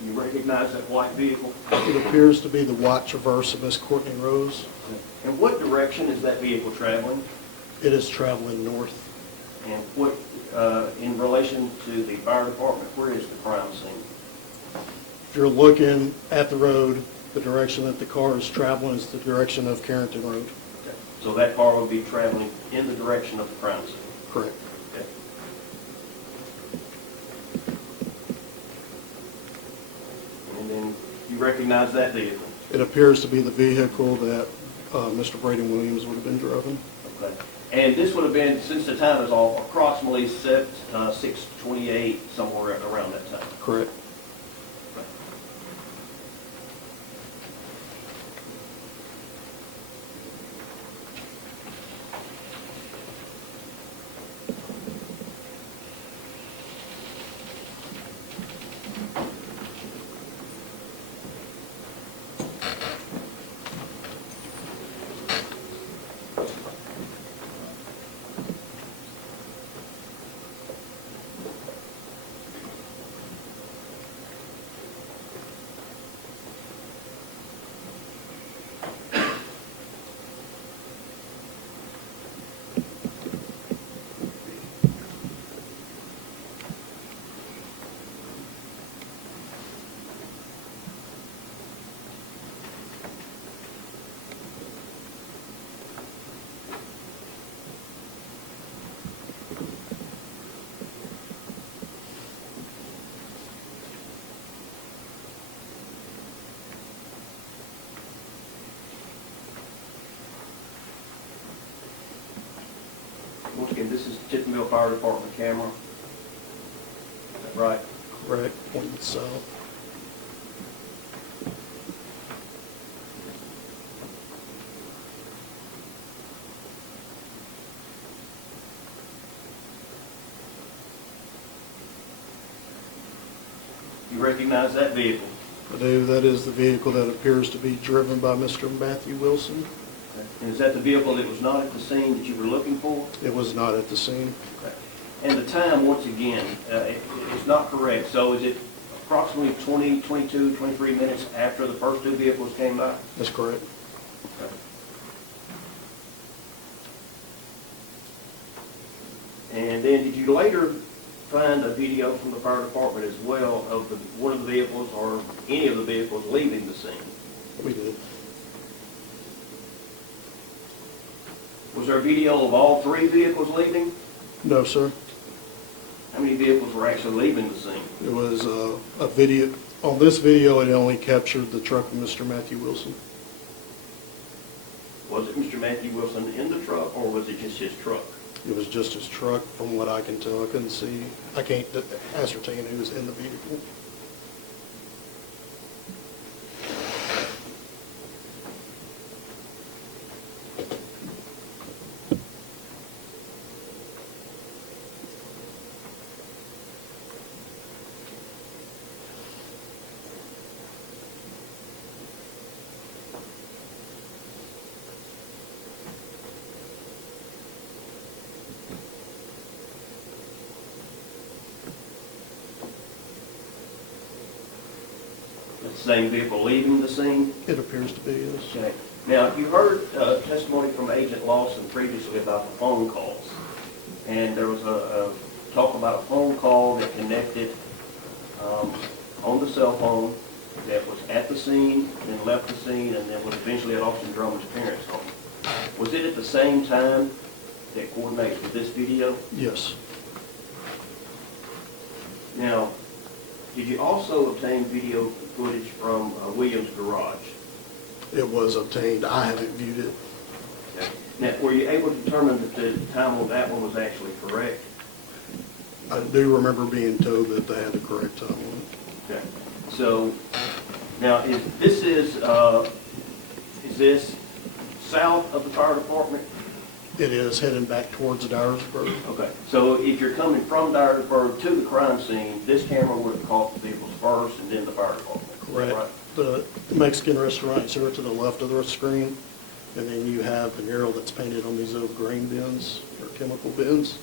You recognize that white vehicle? It appears to be the white Traverse of Miss Courtney Rose. And what direction is that vehicle traveling? It is traveling north. And what, in relation to the fire department, where is the crime scene? If you're looking at the road, the direction that the car is traveling is the direction of Carrington Road. Okay. So that car will be traveling in the direction of the crime scene? Correct. Okay. And then you recognize that vehicle? It appears to be the vehicle that Mr. Brady Williams would have been driving. Okay. And this would have been, since the time is off, approximately 6:28, somewhere around that time? Correct. Once again, this is Tiffinville Fire Department camera. Is that right? Correct. Pointing south. You recognize that vehicle? I do. That is the vehicle that appears to be driven by Mr. Matthew Wilson. And is that the vehicle that was not at the scene that you were looking for? It was not at the scene. Okay. And the time, once again, it's not correct. So is it approximately 20, 22, 23 minutes after the first two vehicles came by? That's correct. Okay. And then did you later find a video from the fire department as well of one of the vehicles or any of the vehicles leaving the scene? We did. Was there a video of all three vehicles leaving? No, sir. How many vehicles were actually leaving the scene? It was a video. On this video, it only captured the truck of Mr. Matthew Wilson. Was it Mr. Matthew Wilson in the truck, or was it just his truck? It was just his truck, from what I can tell. I couldn't see, I can't ascertain who was in the vehicle. The same vehicle leaving the scene? It appears to be, yes. Okay. Now, you heard testimony from Agent Lawson previously about the phone calls. And there was a talk about a phone call that connected on the cell phone that was at the scene, then left the scene, and then was eventually at Austin Drummond's parents' home. Was it at the same time that coordinates with this video? Yes. Now, did you also obtain video footage from Williams' garage? It was obtained. I haven't viewed it. Okay. Now, were you able to determine that the time on that one was actually correct? I do remember being told that they had the correct time on it. Okay. So, now, is this south of the fire department? It is heading back towards Dyersburg. Okay. So if you're coming from Dyersburg to the crime scene, this camera would have caught the vehicles first and then the fire department? Correct. Right? The Mexican restaurant is here to the left of the screen, and then you have the mural that's painted on these little grain bins, or chemical bins.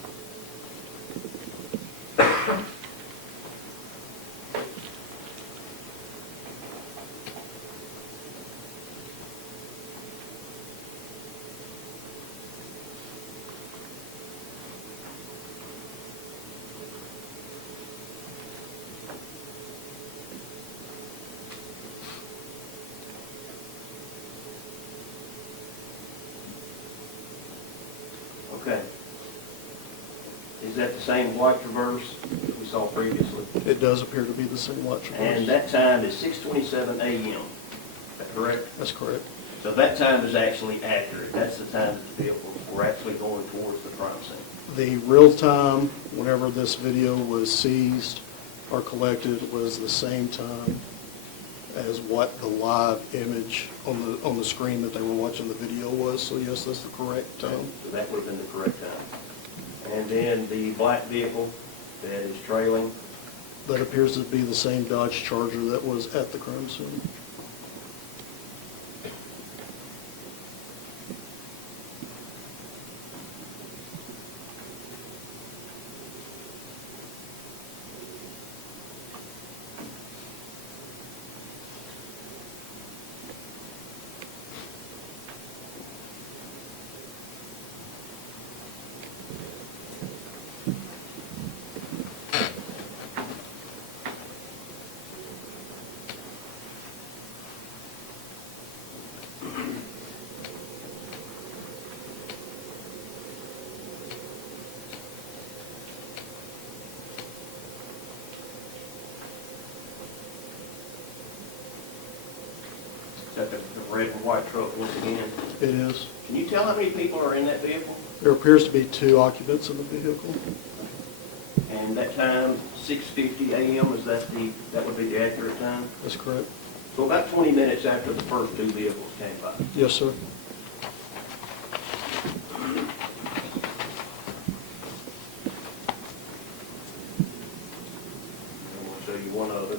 Okay. Is that the same white Traverse we saw previously? It does appear to be the same white Traverse. And that time is 6:27 a.m. Is that correct? That's correct. So that time is actually accurate. That's the time that the vehicles were actually going towards the crime scene. The real time, whenever this video was seized or collected, was the same time as what the live image on the screen that they were watching the video was. So yes, that's the correct time. So that would have been the correct time. And then the black vehicle that is trailing, That appears to be the same Dodge Charger that was at the crime scene. is that the red and white truck once again? It is. Can you tell how many people are in that vehicle? There appears to be 2 occupants in the vehicle. And that time, 6:50 a.m., that would be the accurate time? That's correct. So about 20 minutes after the first two vehicles came by. Yes, sir. I'm going to show you one other.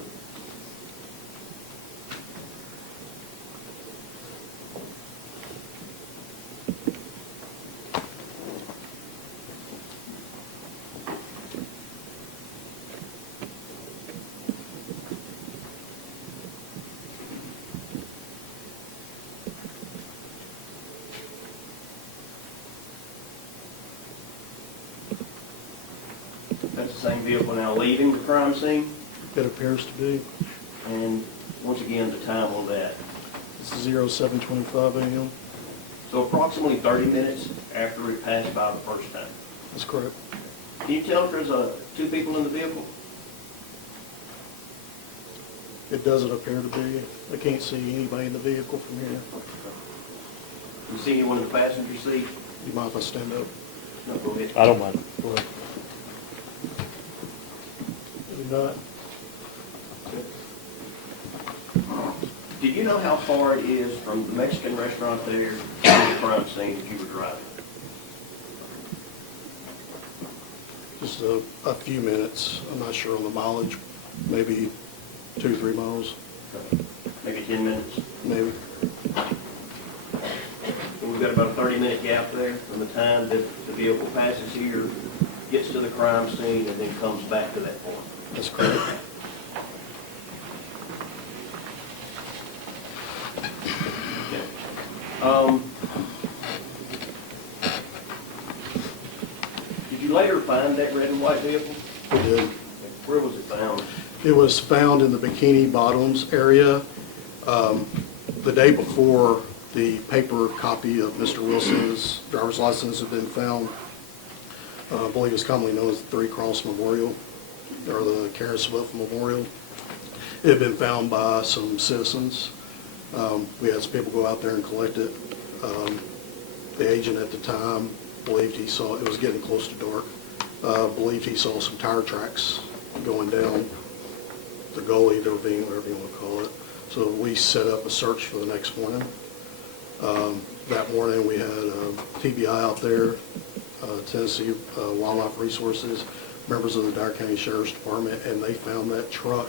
same vehicle now leaving the crime scene? It appears to be. And once again, the time on that. This is 07:25 a.m. So approximately 30 minutes after it passed by the first time. That's correct. Can you tell if there's two people in the vehicle? It doesn't appear to be. I can't see anybody in the vehicle from here. You see anyone in the passenger seat? You mind if I stand up? No, go ahead. I don't mind. Go ahead. Do not. Did you know how far it is from the Mexican restaurant there to the crime scene that you were driving? Just a few minutes. I'm not sure on the mileage. Maybe 2-3 miles, Maybe 10 minutes? maybe. And we've got about a 30-minute gap there from the time that the vehicle passes here, gets to the crime scene, and then comes back to that point. That's correct. Okay. Did you later find that red and white vehicle? We did. Where was it found? It was found in the Bikini Bottoms area. The day before, the paper copy of Mr. Wilson's driver's license had been found. I believe it's commonly known as the Three Cross Memorial, or the Karen Swift Memorial. It had been found by some citizens. We had some people go out there and collect it. The agent at the time believed he saw, it was getting close to dark, believed he saw some tire tracks going down the gully, the ravine, whatever you want to call it. So we set up a search for the next morning. That morning we had TBI out there, Tennessee Wildlife Resources, members of the Dyer County Sheriff's Department, and they found that truck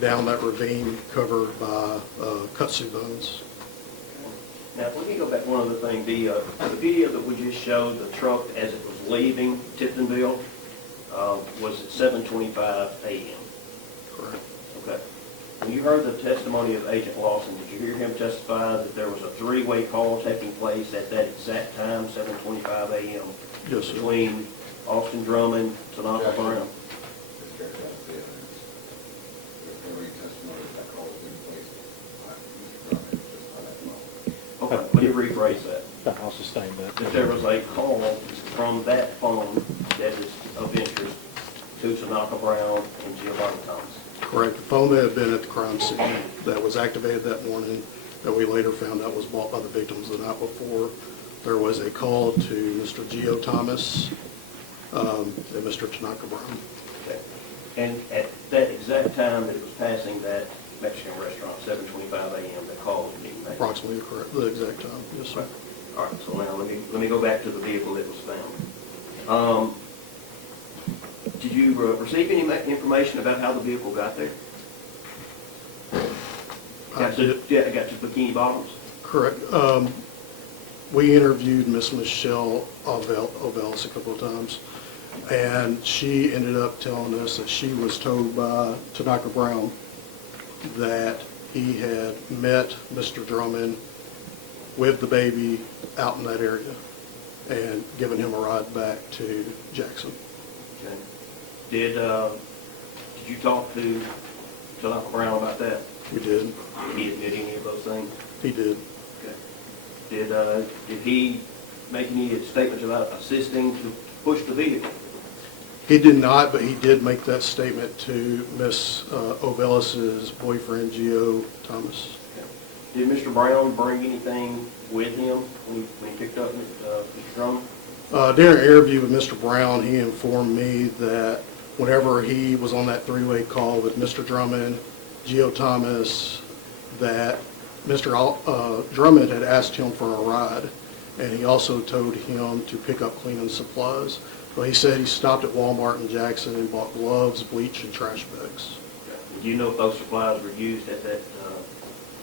down that ravine covered by kudzu bones. Now, let me go back one other thing. The video that we just showed, the truck as it was leaving Tiptonville, was at 7:25 a.m. Correct. Okay. When you heard the testimony of Agent Lawson, did you hear him testify that there was a three-way call taking place at that exact time, 7:25 a.m.? Yes, sir. Between Austin Drummond, Tanaka Brown? Okay, let me rephrase that. I'll sustain that. That there was a call from that phone that is of interest to Tanaka Brown and Giovanni Thomas. Correct. The phone that had been at the crime scene that was activated that morning, that we later found out was bought by the victims the night before. There was a call to Mr. Gio Thomas and Mr. Tanaka Brown. Okay. And at that exact time that it was passing that Mexican restaurant, 7:25 a.m., the call was being made. Approximately correct, the exact time, yes, sir. All right, so now let me go back to the vehicle that was found. Did you receive any information about how the vehicle got there? I did. Yeah, it got to Bikini Bottoms? Correct. We interviewed Miss Michelle Ovelis a couple of times, and she ended up telling us that she was told by Tanaka Brown that he had met Mr. Drummond with the baby out in that area and given him a ride back to Jackson. Okay. Did you talk to Tanaka Brown about that? We did. Did he admit any of those things? He did. Okay. Did he make any statements about assisting to push the vehicle? He did not, but he did make that statement to Miss Ovelis's boyfriend, Gio Thomas. Okay. Did Mr. Brown bring anything with him when he picked up Mr. Drummond? During an interview with Mr. Brown, he informed me that whenever he was on that three-way call with Mr. Drummond, Gio Thomas, that Mr. Drummond had asked him for a ride, and he also told him to pick up cleaning supplies. Well, he said he stopped at Walmart in Jackson and bought gloves, bleach, and trash bags. Do you know if those supplies were used at that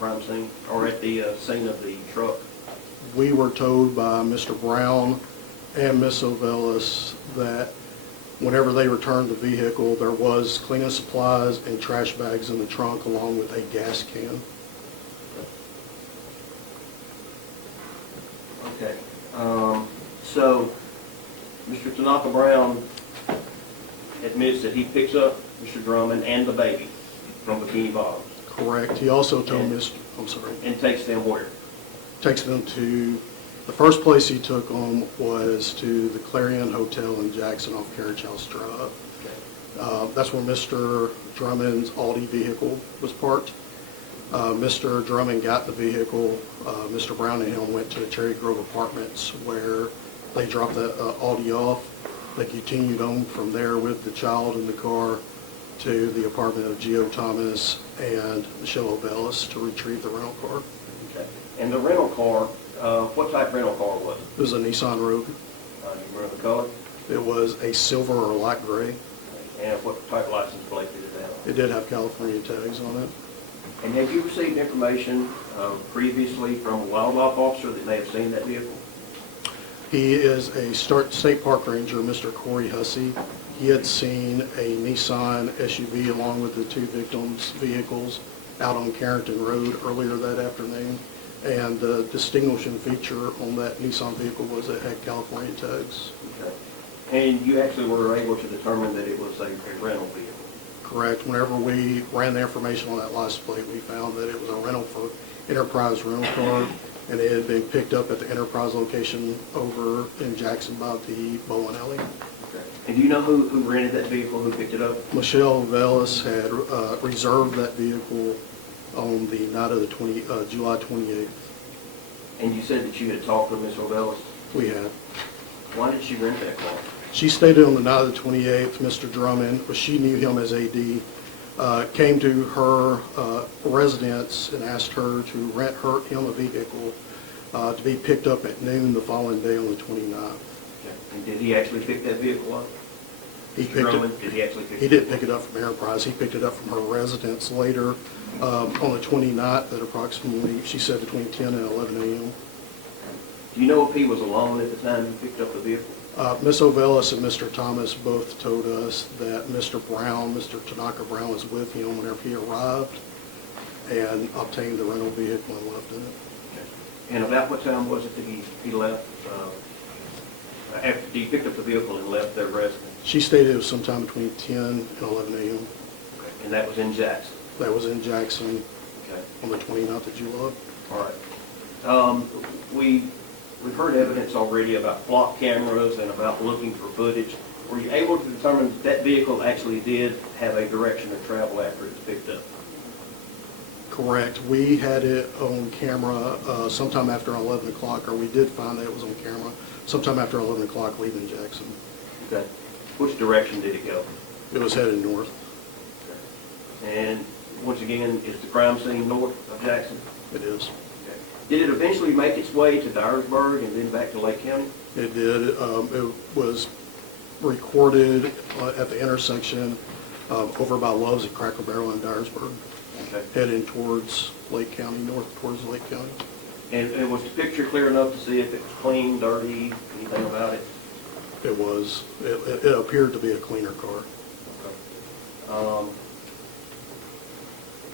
crime scene or at the scene of the truck? We were told by Mr. Brown and Miss Ovelis that whenever they returned the vehicle, there was cleaning supplies and trash bags in the trunk along with a gas can. Okay. So, Mr. Tanaka Brown admits that he picks up Mr. Drummond and the baby from Bikini Bottoms Correct. He also told Mr., I'm sorry, and takes them where? takes them to, the first place he took them was to the Clarion Hotel in Jackson off Carriage House Drive. That's where Mr. Drummond's Audi vehicle was parked. Mr. Drummond got the vehicle. Mr. Brown and him went to the Cherry Grove Apartments where they dropped the Audi off. They continued on from there with the child in the car to the apartment of Geo Thomas and Michelle Obellis to retrieve the rental car. Okay. And the rental car, what type of rental car was it? It was a Nissan Rogue. Do you remember the color? It was a silver or light gray. And what type of license plate did it have? It did have California tags on it. And have you received information previously from a wildlife officer that may have seen that vehicle? He is a state park ranger, Mr. Corey Hussy. He had seen a Nissan SUV along with the two victims' vehicles out on Carrington Road earlier that afternoon. And the distinguishing feature on that Nissan vehicle was it had California tags. Okay. And you actually were able to determine that it was a rental vehicle? Correct. Whenever we ran the information on that license plate, we found that it was a rental for Enterprise rental car, and it had been picked up at the Enterprise location over in Jackson by the bowling alley. Okay. And do you know who rented that vehicle, who picked it up? Michelle Vellis had reserved that vehicle on the night of the July 28th. And you said that you had talked to Ms. Ovellis. We had. Why did she rent that car? She stated on the night of the 28th, Mr. Drummond, but she knew him as AD, came to her residence and asked her to rent him a vehicle to be picked up at noon the following day on the 29th. Okay. And did he actually pick that vehicle up? He Mr. picked Drummond, it. did he actually pick He it up? didn't pick it up from Enterprise. He picked it up from her residence later on the 29th at approximately, she said, between 10 and 11 a.m. Do you know if he was alone at the time he picked up the vehicle? Ms. Ovellis and Mr. Thomas both told us that Mr. Brown, Mr. Tanaka Brown, was with him whenever he arrived and obtained the rental vehicle and left in it. Okay. And about what time was it that he left, after he picked up the vehicle and left their residence? She stated it was sometime between 10 and 11 a.m. Okay. And that was in Jackson? That was in Jackson Okay. on the 29th of July. All right. We've heard evidence already about flock cameras and about looking for footage. Were you able to determine that that vehicle actually did have a direction of travel after it was picked up? Correct. We had it on camera sometime after 11 o'clock, or we did find that it was on camera sometime after 11 o'clock leaving Jackson. Okay. Which direction did it go? It was headed north. And once again, is the crime scene north of Jackson? It is. Okay. Did it eventually make its way to Dyersburg and then back to Lake County? It did. It was recorded at the intersection over by Love's at Cracker Barrel in Dyersburg, Okay. heading towards Lake County, north towards Lake County. And was the picture clear enough to see if it was clean, dirty, anything about it? It was. It appeared to be a cleaner car. Okay.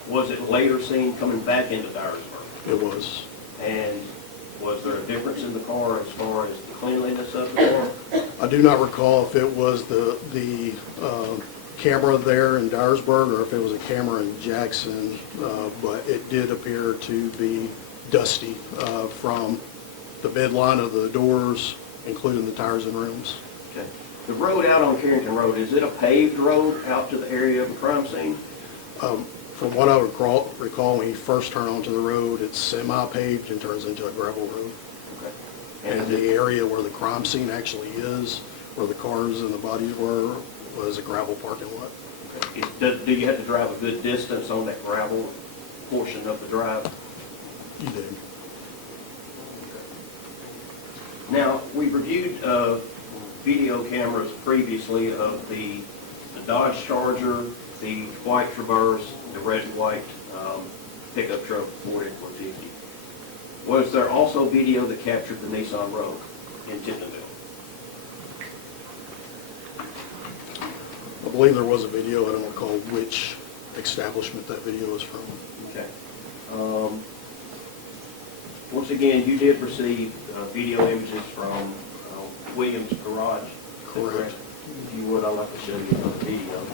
Was it later seen coming back into Dyersburg? It was. And was there a difference in the car as far as the cleanliness of the car? I do not recall if it was the camera there in Dyersburg or if it was a camera in Jackson, but it did appear to be dusty from the bed line of the doors, including the tires and rims. Okay. The road out on Carrington Road, is it a paved road out to the area of the crime scene? From what I recall, when you first turn onto the road, it's semi-paved and turns into a gravel road. Okay. And the area where the crime scene actually is, where the cars and the bodies were, was a gravel parking lot. Okay. Do you have to drive a good distance on that gravel portion of the drive? You do. Now, we reviewed video cameras previously of the Dodge Charger, the white Traverse, the red and white pickup truck Ford F-150. Was there also video that captured the Nissan Rogue in Tiptonville? I believe there was a video. I don't recall which establishment that video is from. Okay. Once again, you did receive video images from Williams Garage. Correct. If you would, I'd like to show you another video.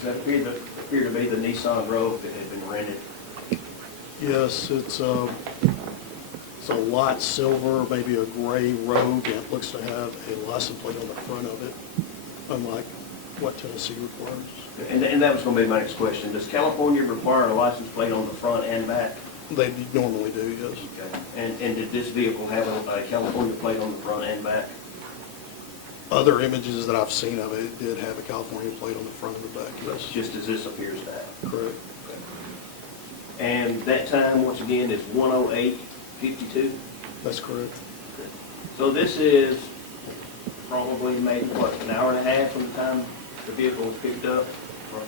Does that appear to be the Nissan Rogue that had been rented? Yes, it's a light silver, maybe a gray Rogue, and it looks to have a license plate on the front of it, unlike what Tennessee requires. And that was going to be my next question. Does California require a license plate on the front and back? They normally do, yes. Okay. And did this vehicle have a California plate on the front and back? Other images that I've seen of it did have a California plate on the front and the back, yes. Just as this appears to have? Correct. And that time, once again, is 1:08:52? That's correct. So this is probably maybe, what, an hour and a half from the time the vehicle was picked up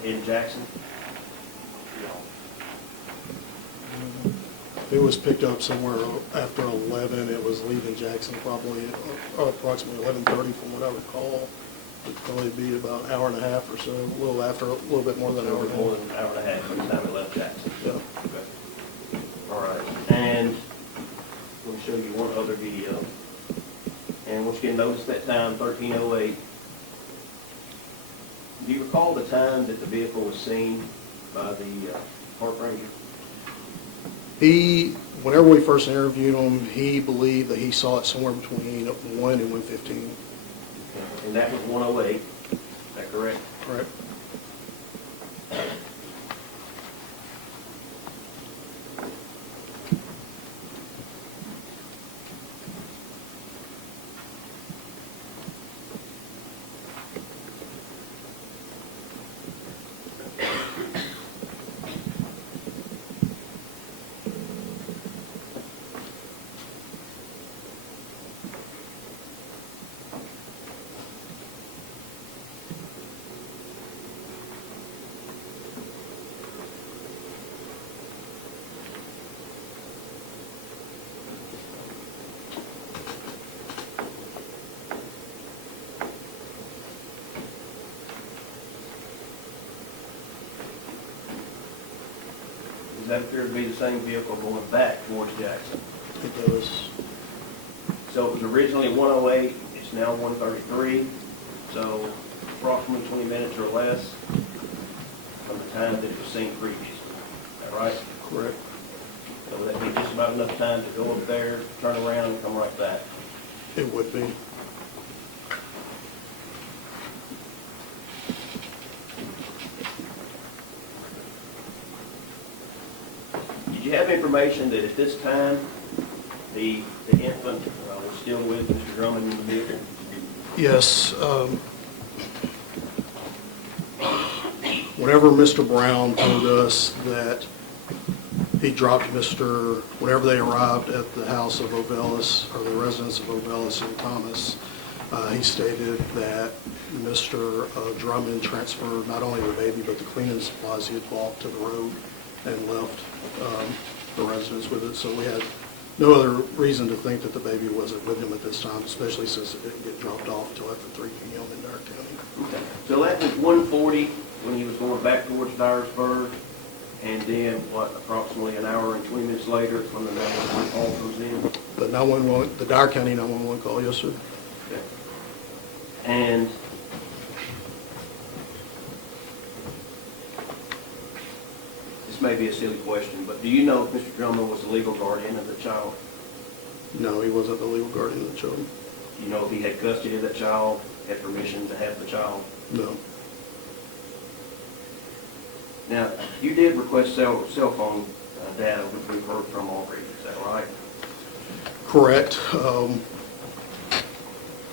in Jackson? It was picked up somewhere after 11. It was leaving Jackson probably approximately 11:30 from what I recall. It'd probably be about an hour and a half or so, a little bit more than an hour and a half. More than an hour and a half from the time it left Jackson? Yeah. Okay. All right. And we'll show you one other video. And once again, notice that time, 13:08. Do you recall the time that the vehicle was seen by the park ranger? Whenever we first interviewed him, he believed that he saw it somewhere between 1 and 1:15. And that was 1:08, is that correct? Correct. Does that appear to be the same vehicle going back towards Jackson? It does. So it was originally 1:08, it's now 1:33, so approximately 20 minutes or less from the time that it was seen previously. Is that right? Correct. So would that be just about enough time to go up there, turn around, and come right back? It would be. Did you have information that at this time, the infant was still with Mr. Drummond in the vehicle? Yes. Whenever Mr. Brown told us that he dropped whenever they arrived at the house of Ovelis, or the residence of Ovelis and Thomas, he stated that Mr. Drummond transferred not only the baby, but the cleaning supplies he had bought to the road and left the residence with it. So we had no other reason to think that the baby wasn't with him at this time, especially since it didn't get dropped off until after 3 p.m. in Dyer County. Okay. So that was 1:40 when he was going back towards Dyersburg, and then, what, approximately an hour and 20 minutes later when the 911 call comes in? The Dyer County 911 call, yes, sir. Okay. And this may be a silly question, but do you know if Mr. Drummond was the legal guardian of the child? No, he wasn't the legal guardian of the children. Do you know if he had custody of that child, had permission to have the child? No. Now, you did request cell phone data, which we've heard from already. Is that right? Correct.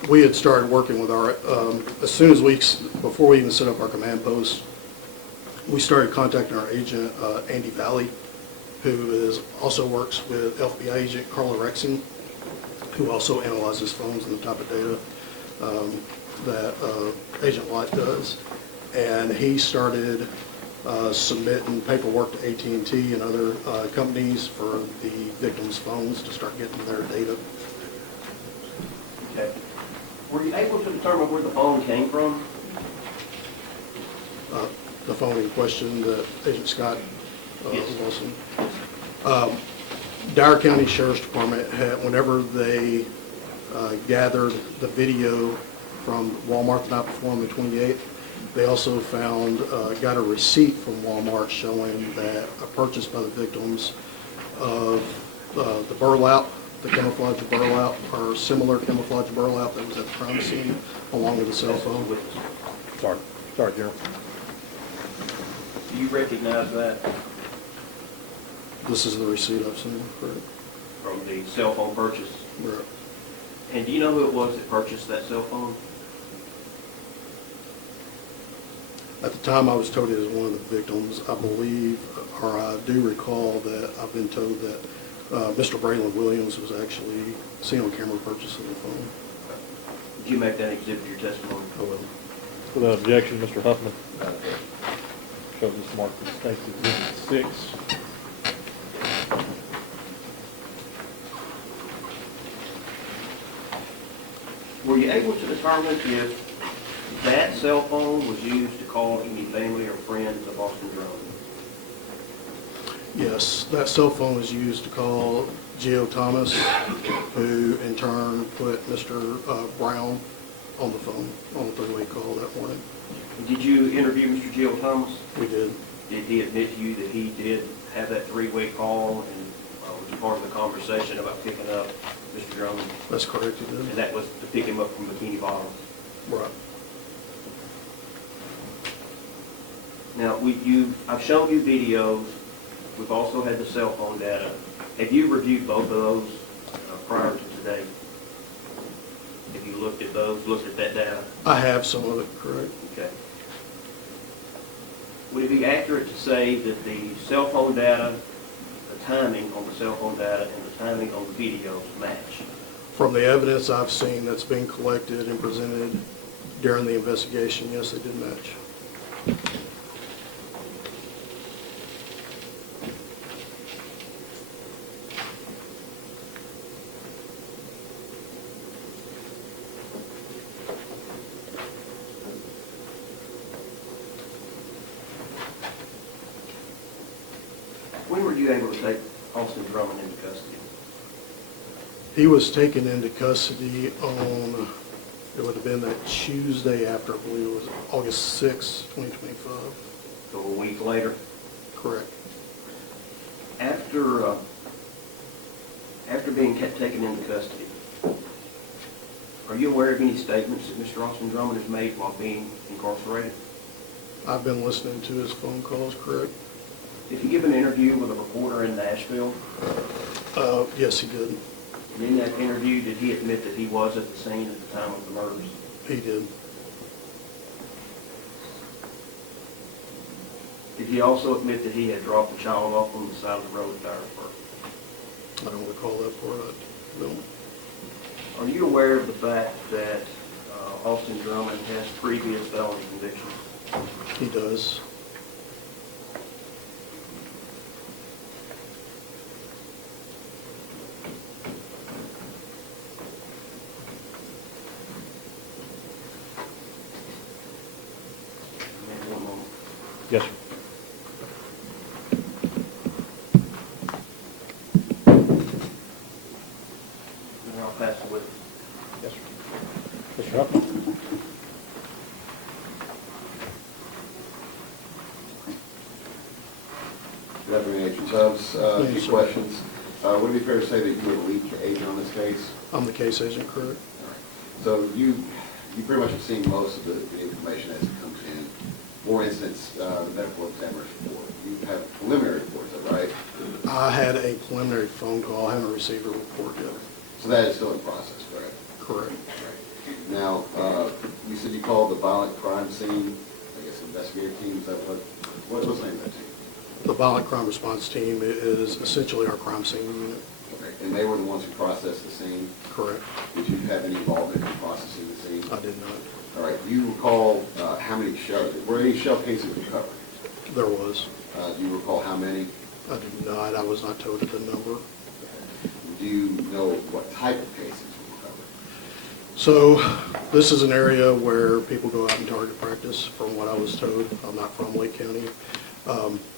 We had started working with our, as soon as before we even set up our command post, we started contacting our agent, Andy Valley, who also works with FBI agent Carla Rexing, who also analyzes phones and the type of data that Agent White does. And he started submitting paperwork to AT&T and other companies for the victims' phones to start getting their data. Okay. Were you able to determine where the phone came from? The phone in question that Agent Scott Yes. Lawson. Dyer County Sheriff's Department had, whenever they gathered the video from Walmart the night before on the 28th, they also got a receipt from Walmart showing that a purchase by the victims of the burlap, the camouflage burlap, or similar camouflage burlap that was at the crime scene, along with a cell phone. Sorry, General. Do you recognize that This is the receipt I've seen, correct? from the cell phone purchase? Right. And do you know who it was that purchased that cell phone? At the time, I was told it was one of the victims. I believe, or I do recall that I've been told that Mr. Braylon Williams was actually seen on camera purchasing the phone. Did you make that exhibit your testimony? Oh, well. Without objection, Mr. Huffman. Show this marked as State Exhibit 6. Were you able to determine if that cell phone was used to call any family or friends of Austin Drummond? Yes, that cell phone was used to call Geo Thomas, who in turn put Mr. Brown on the phone on the three-way call that morning. Did you interview Mr. Geo Thomas? We did. Did he admit to you that he did have that three-way call and was part of the conversation about picking up Mr. Drummond? That's correct, he did. And that was to pick him up from Bikini Bottom? Right. Now, I've shown you videos. We've also had the cell phone data. Have you reviewed both of those prior to today? Have you looked at those, looked at that data? I have some of it, correct. Okay. Would it be accurate to say that the cell phone data, the timing on the cell phone data and the timing on the videos match? From the evidence I've seen that's been collected and presented during the investigation, yes, they did match. When were you able to take Austin Drummond into custody? He was taken into custody on, it would have been that Tuesday after, I believe it was August 6, 2025. So a week later? Correct. After being taken into custody, are you aware of any statements that Mr. Austin Drummond has made while being incarcerated? I've been listening to his phone calls, correct? Did he give an interview with a reporter in Nashville? Yes, he did. And in that interview, did he admit that he was at the scene at the time of the murders? He did. Did he also admit that he had dropped the child off on the side of the road at Dyersburg? I don't recall that part. No. Are you aware of the fact that Austin Drummond has previous felony convictions? He does. One moment. Yes, sir. And I'll pass it with you. Yes, sir. Mr. Huffman? Good afternoon, Agent Tubbs. A Yes, few sir. questions. Would it be fair to say that you were the lead agent on this case? I'm the case agent, correct? So you pretty much have seen most of the information as it comes in. For instance, the medical examiner's report. You have preliminary reports, is that right? I had a preliminary phone call. I haven't received a report yet. So that is still in process, correct? Correct. Now, you said you called the violent crime scene, I guess investigative team, is that what's the name of that team? The violent crime response team is essentially our crime scene unit. Okay, and they were the ones who processed the scene? Correct. Did you have any involvement in processing the scene? I did not. All right, do you recall how many were any shell cases recovered? There was. Do you recall how many? I do not. I was not told the number. Do you know what type of cases were recovered? So this is an area where people go out and target practice, from what I was told. I'm not from Lake County.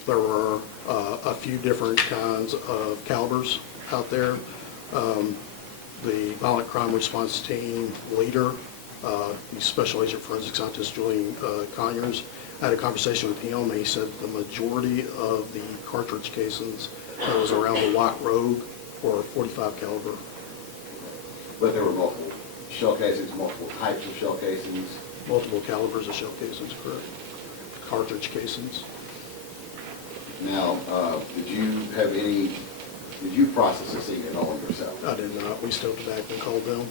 There were a few different kinds of calibers out there. The violent crime response team leader, Special Agent Forensic Scientist Julian Conyers, I had a conversation with him, and he said the majority of the cartridge casings that was around the White Rogue were 45 caliber. But there were multiple shell casings, multiple types of shell casings. Multiple calibers of shell casings, correct. Cartridge casings. Now, did you process the scene at all yourself? I did not. We stepped back and called them.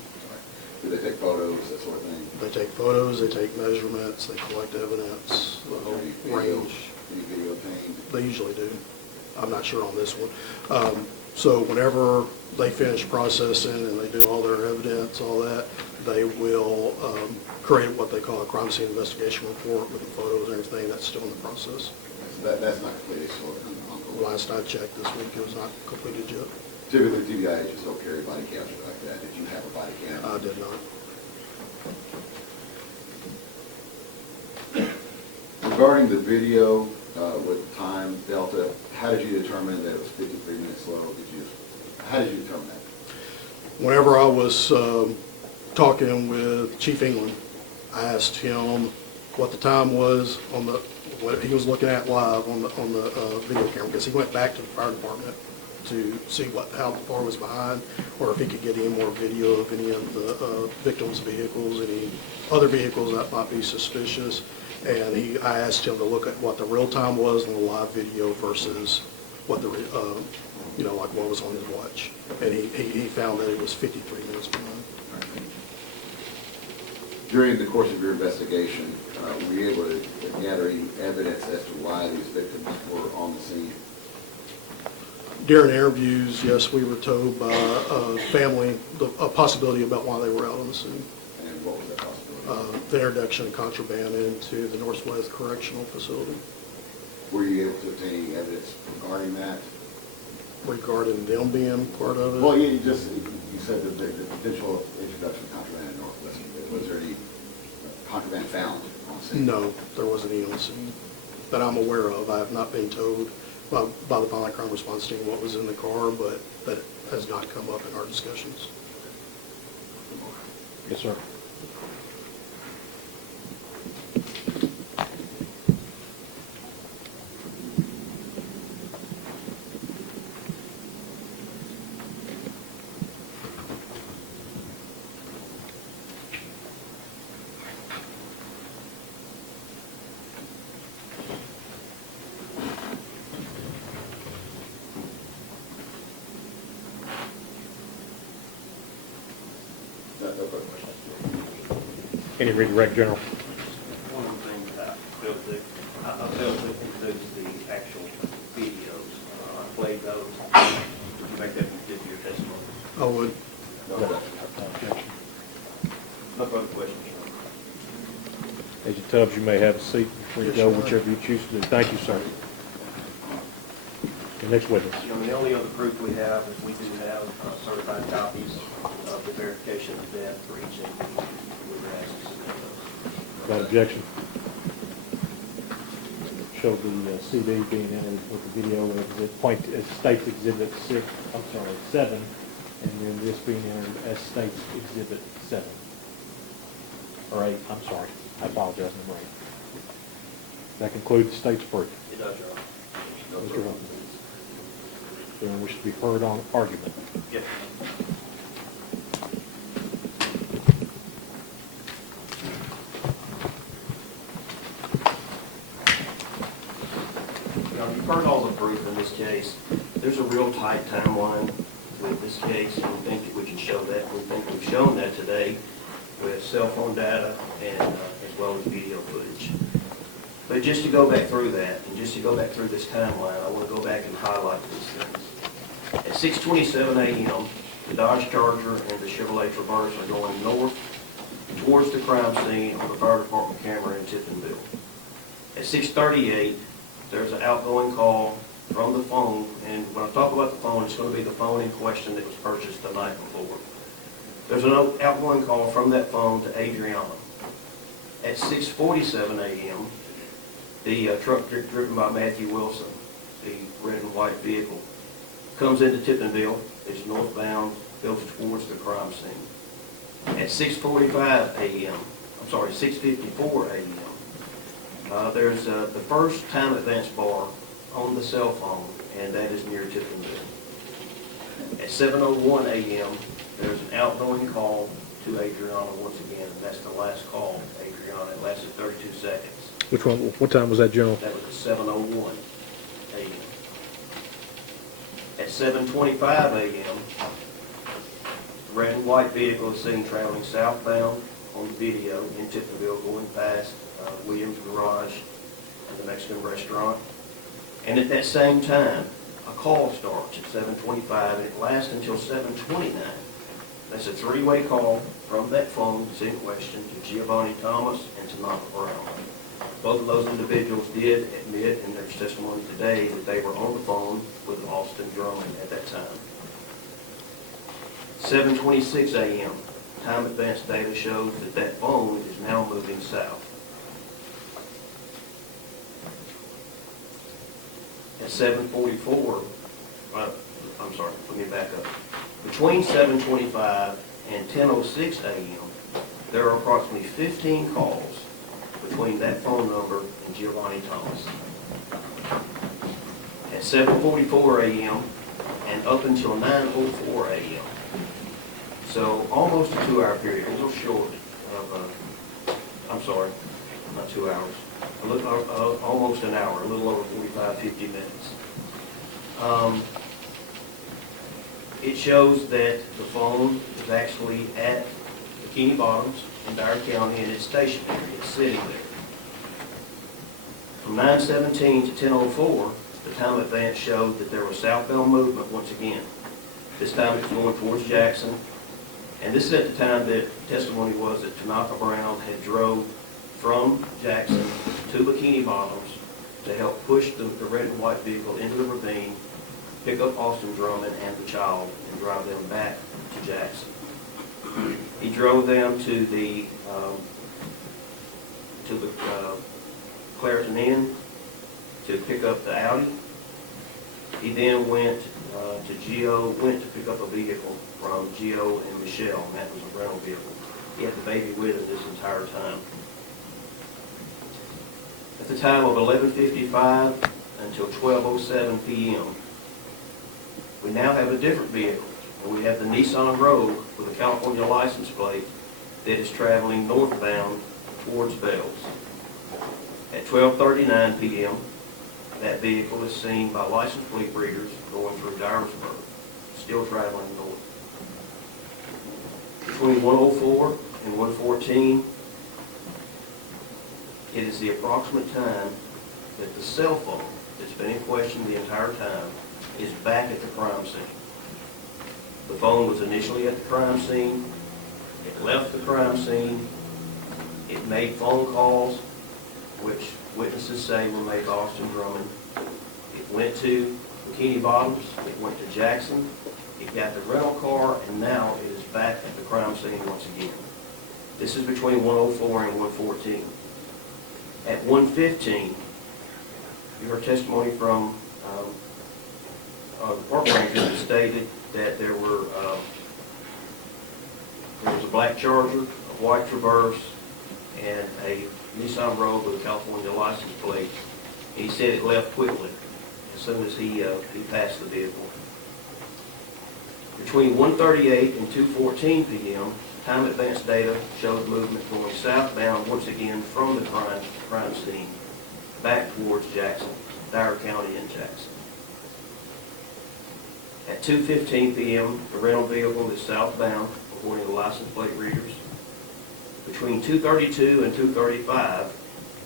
Did they take photos, that sort of thing? They take photos, they take measurements, they collect evidence, the Was whole there any video- range. Any video obtained? They usually do. I'm not sure on this one. So whenever they finish processing and they do all their evidence, all that, they will create what they call a crime scene investigation report with the photos and everything. That's still in the process. So that's not completed, so Last I checked this week, it was not completed yet. typically TBI agents don't carry body cams like that. Did you have a body cam? I did not. Regarding the video with time delta, how did you determine that it was 53 minutes slow? How did you determine that? Whenever I was talking with Chief England, I asked him what the time was on what he was looking at live on the video camera, because he went back to the fire department to see how far was behind, or if he could get any more video of any of the victims' vehicles, any other vehicles that might be suspicious. And I asked him to look at what the real time was on the live video versus what like what was on his watch. And he found that it was 53 minutes behind. During the course of your investigation, were you able to gather any evidence as to why these victims were on the scene? During interviews, yes, we were told by family a possibility about why they were out on the scene. And what was that possibility? The introduction of contraband into the Northwest Correctional Facility. Were you able to obtain any evidence regarding that? Regarding them being part of it? Well, you said that the potential introduction of contraband in Northwest. Was there any contraband found on the scene? No, there wasn't any on the scene that I'm aware of. I have not been told by the violent crime response team what was in the car, but that has not come up in our discussions. Yes, sir. No further questions. Any redirect, General? One of the things that I failed to introduce the actual videos. I played those. Would you make that consider your testimony? I would. No questions. No further questions. Agent Tubbs, you may have a seat before you Yes, go, sir. whichever you choose to do. Thank you, sir. The next witness. The only other proof we have is we do have certified copies of the verification of death for each individual. We were asked to submit those. Without objection. Show the CD being entered with the video as States Exhibit 7, and then this being entered as States Exhibit 7. Or 8, I'm sorry. I apologize, number 8. That concludes the State's brief. It does, Your Honor. Mr. Hussy. Anyone wish to be heard on argument? Yes. You've heard all the brief in this case. there's a real tight timeline with this case, and we think that we can show that. We think we've shown that today with cell phone data and as well as video footage. But just to go back through that, and just to go back through this timeline, I want to go back and highlight these things. At 6:27 a.m., the Dodge Charger and the Chevrolet Traverse are going north towards the crime scene on the fire department camera in Tiptonville. At 6:38, there's an outgoing call from the phone, and when I talk about the phone, it's going to be the phone in question that was purchased the night before. There's an outgoing call from that phone to Adriana. At 6:47 a.m., the truck driven by Matthew Wilson, the red and white vehicle, comes into Tiptonville. It's northbound, goes towards the crime scene. At 6:45 a.m., I'm sorry, 6:54 a.m., there's the first time advance bar on the cell phone, and that is near Tiptonville. At 7:01 a.m., there's an outgoing call to Adriana once again, and that's the last call to Adriana. It lasted 32 seconds. Which one, what time was that, General? That was at 7:01 a.m. At 7:25 a.m., the red and white vehicle is seen traveling southbound on the video in Tiptonville, going past Williams Garage and the Mexican restaurant. And at that same time, a call starts at 7:25, and it lasts until 7:29. That's a three-way call from that phone that's in question to Giovanni Thomas and Tanaka Brown. Both of those individuals did admit in their testimony today that they were on the phone with Lawson Drummond at that time. 7:26 a.m., time advance data shows that that phone is now moving south. At 7:44, I'm sorry, let me back up. Between 7:25 and 10:06 a.m., there are approximately 15 calls between that phone number and Giovanni Thomas. At 7:44 a.m. and up until 9:04 a.m., so almost a 2-hour period, a little short of, I'm sorry, not 2 hours, almost an hour, a little over 45, 50 minutes. It shows that the phone is actually at Bikini Bottoms in Dyer County, and it's stationary, it's sitting there. From 9:17 to 10:04, the time advance showed that there was southbound movement once again. This time it was going towards Jackson, and this is at the time that testimony was that Tanaka Brown had drove from Jackson to Bikini Bottoms to help push the red and white vehicle into the ravine, pick up Austin Drummond and the child, and drive them back to Jackson. He drove them to the Clareton Inn to pick up the Audi. He then went to pick up a vehicle from Gio and Michelle, and that was a rental vehicle. He had the baby with him this entire time. At the time of 11:55 until 12:07 p.m., we now have a different vehicle, and we have the Nissan Rogue with a California license plate that is traveling northbound towards Bells. At 12:39 p.m., that vehicle is seen by license plate readers going through Dyersburg, still traveling north. Between 1:04 and 1:14, it is the approximate time that the cell phone that's been in question the entire time is back at the crime scene. The phone was initially at the crime scene. It left the crime scene. It made phone calls, which witnesses say were made by Austin Drummond. It went to Bikini Bottoms. It went to Jackson. It got the rental car, and now it is back at the crime scene once again. This is between 1:04 and 1:14. At 1:15, you heard testimony from the park ranger that stated that there was a black Charger, a white Traverse, and a Nissan Rogue with a California license plate. And he said it left quickly as soon as he passed the vehicle. Between 1:38 and 2:14 p.m., time advance data showed movement going southbound once again from the crime scene back towards Jackson, Dyer County and Jackson. At 2:15 p.m., the rental vehicle is southbound, according to license plate readers. Between 2:32 and 2:35,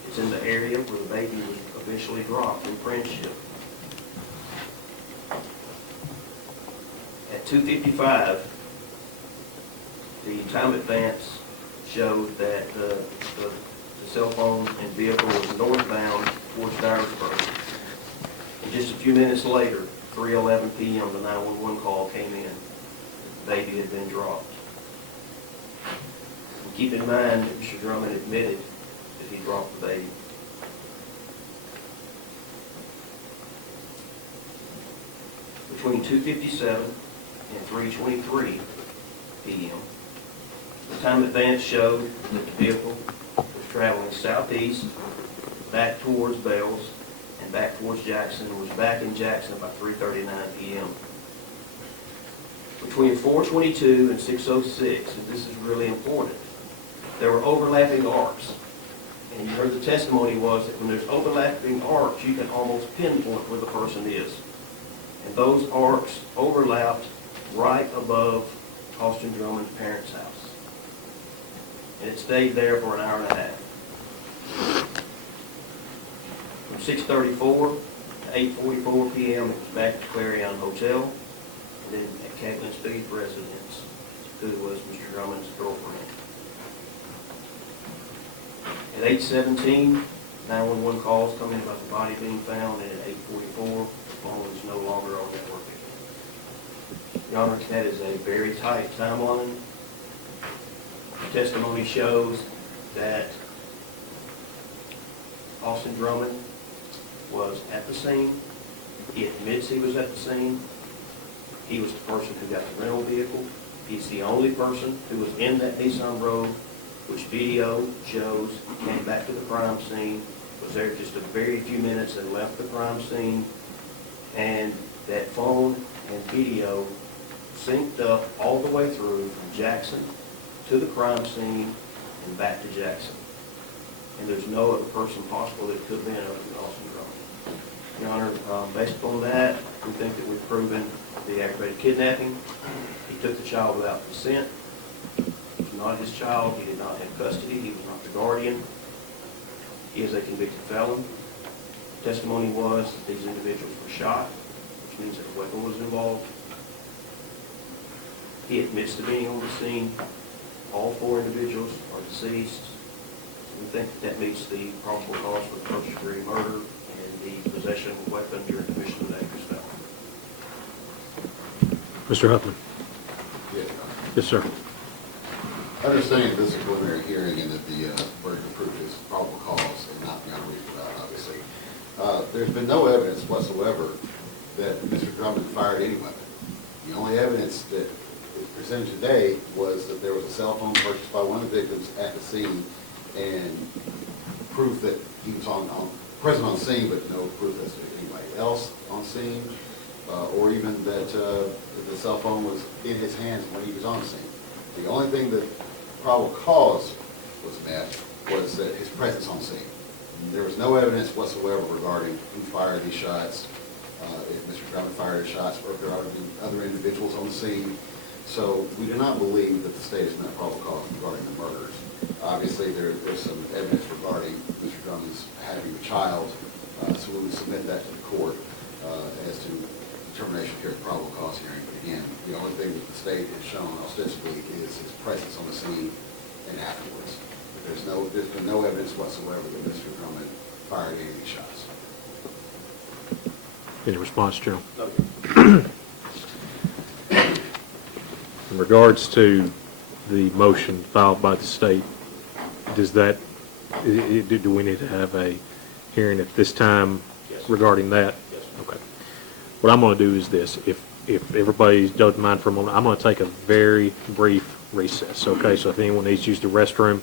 it's in the area where the baby was eventually dropped in Friendship. At 2:55, the time advance showed that the cell phone and vehicle was northbound towards Dyersburg. And just a few minutes later, 3:11 p.m., the 911 call came in. The baby had been dropped. And keep in mind that Mr. Drummond admitted that he dropped the baby. Between 2:57 and 3:23 p.m., the time advance showed that the vehicle was traveling southeast, back towards Bells, and back towards Jackson, and was back in Jackson by 3:39 p.m. Between 4:22 and 6:06, and this is really important, there were overlapping arcs. And you heard the testimony was that when there's overlapping arcs, you can almost pinpoint where the person is. And those arcs overlapped right above Austin Drummond's parents' house. And it stayed there for an hour and a half. From 6:34 to 8:44 p.m., it was back to Clarion Hotel, and then at Catlin Speed's residence, who was Mr. Drummond's girlfriend. At 8:17, 911 calls come in about the body being found, and at 8:44, the phone is no longer on network. Your Honor, that is a very tight timeline. The testimony shows that Austin Drummond was at the scene. He admits he was at the scene. He was the person who got the rental vehicle. He's the only person who was in that Nissan Rogue, which video shows he came back to the crime scene, was there just a very few minutes and left the crime scene, and that phone and video synced up all the way through from Jackson to the crime scene and back to Jackson. And there's no other person possible that could have been other than Austin Drummond. Your Honor, based upon that, we think that we've proven the aggravated kidnapping. He took the child without consent. It was not his child. He did not have custody. He was not the guardian. He is a convicted felon. Testimony was that these individuals were shot, which means that a weapon was involved. He admits to being on the scene. All four individuals are deceased. We think that that meets the probable cause for the first degree murder and the possession of a weapon during the commission of a dangerous felony. Mr. Huffman? Yes, Yes, sir. understanding this is a preliminary hearing and that the burden of proof is probable cause and not beyond a reasonable doubt, obviously. There's been no evidence whatsoever that Mr. Drummond fired any weapon. The only evidence that is presented today was that there was a cell phone purchased by one of the victims at the scene and proof that he was present on scene, but no proof as to anybody else on scene, or even that the cell phone was in his hands when he was on scene. The only thing that probable cause was met was that his presence on scene. There was no evidence whatsoever regarding who fired these shots, if Mr. Drummond fired the shots, or if there are other individuals on the scene. So we do not believe that the state has met probable cause regarding the murders. Obviously, there's some evidence regarding Mr. Drummond's having a child, so we would submit that to the court as to determination here at the probable cause hearing. Again, the only thing that the state has shown ostensibly is his presence on the scene and afterwards. There's been no evidence whatsoever that Mr. Drummond fired any of these shots. Any response, General? In regards to the motion filed by the state, do we need to have a hearing at this time regarding that? Yes. Okay. What I'm going to do is this. If everybody doesn't mind for a moment, I'm going to take a very brief recess, okay? So if anyone needs to use the restroom,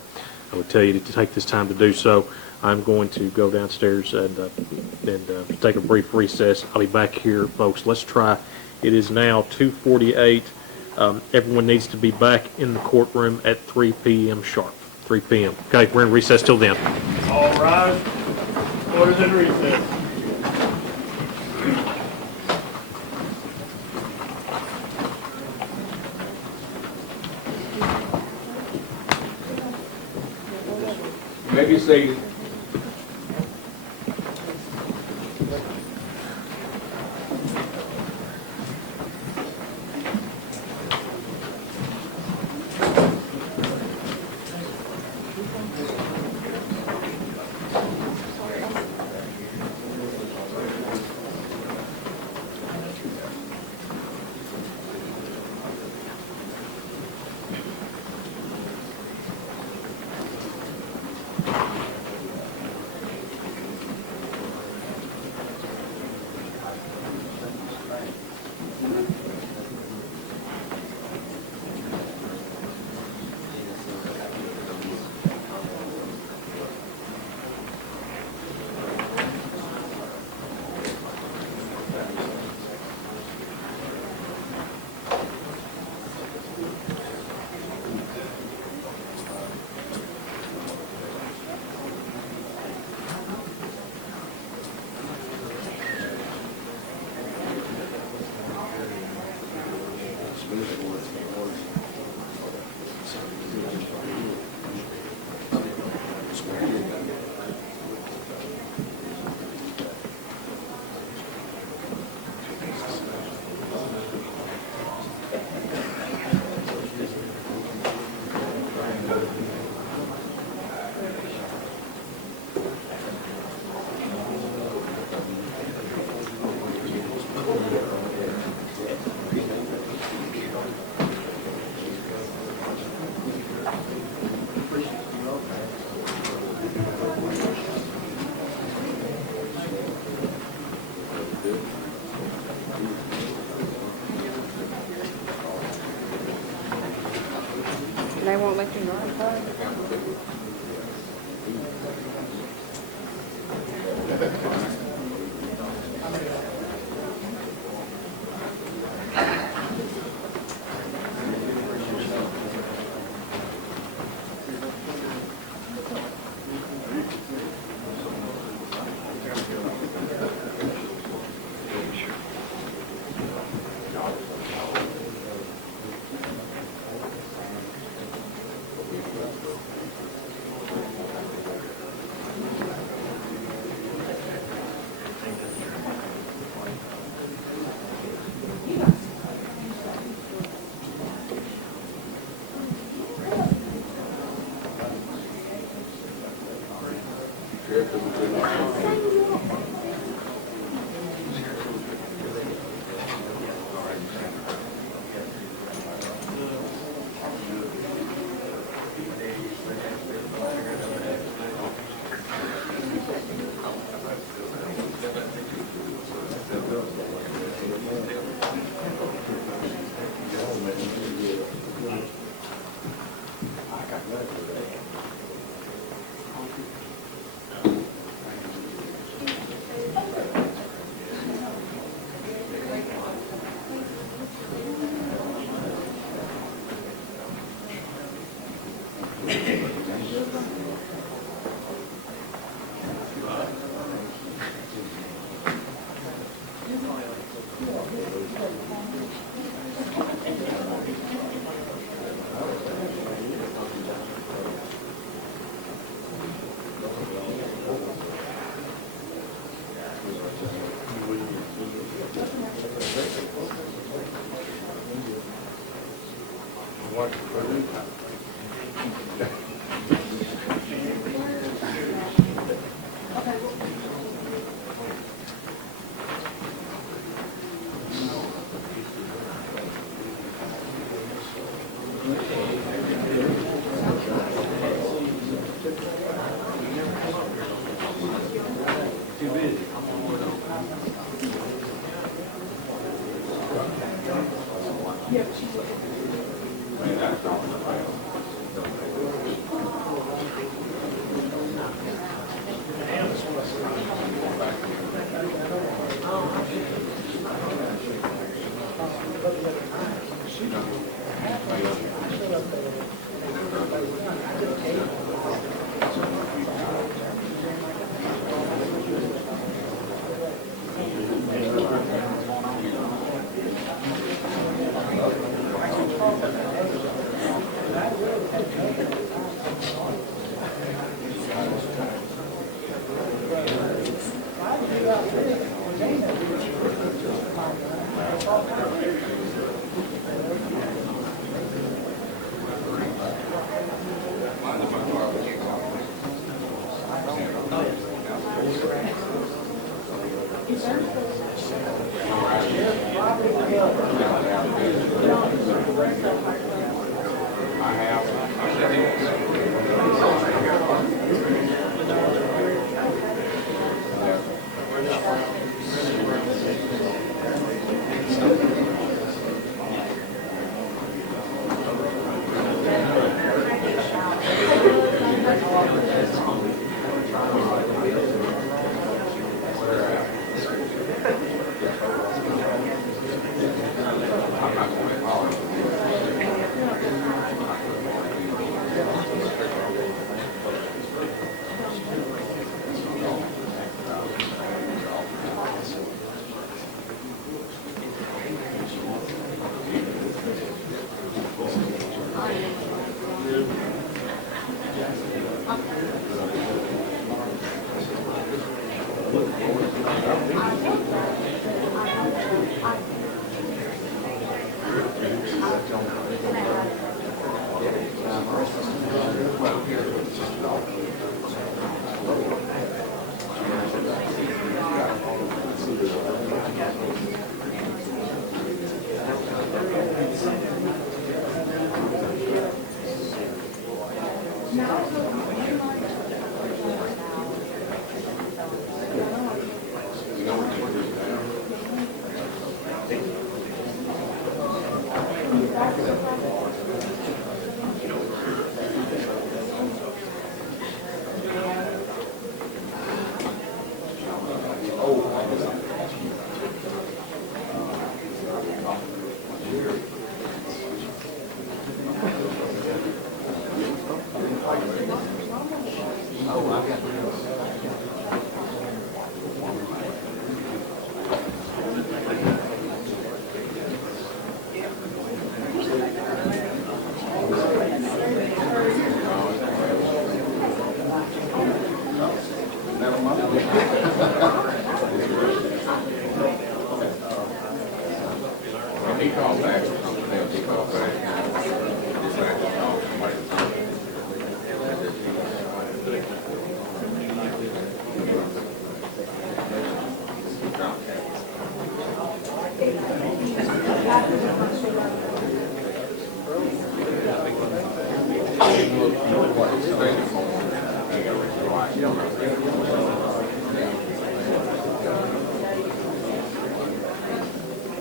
I would tell you to take this time to do so. I'm going to go downstairs and take a brief recess. I'll be back here, folks. Let's try. It is now 2:48. Everyone needs to be back in the courtroom at 3 p.m. sharp. 3 p.m. Okay, we're in recess till then. All rise. Order's in recess. proceed. They won't let you drive. Yeah, she's looking.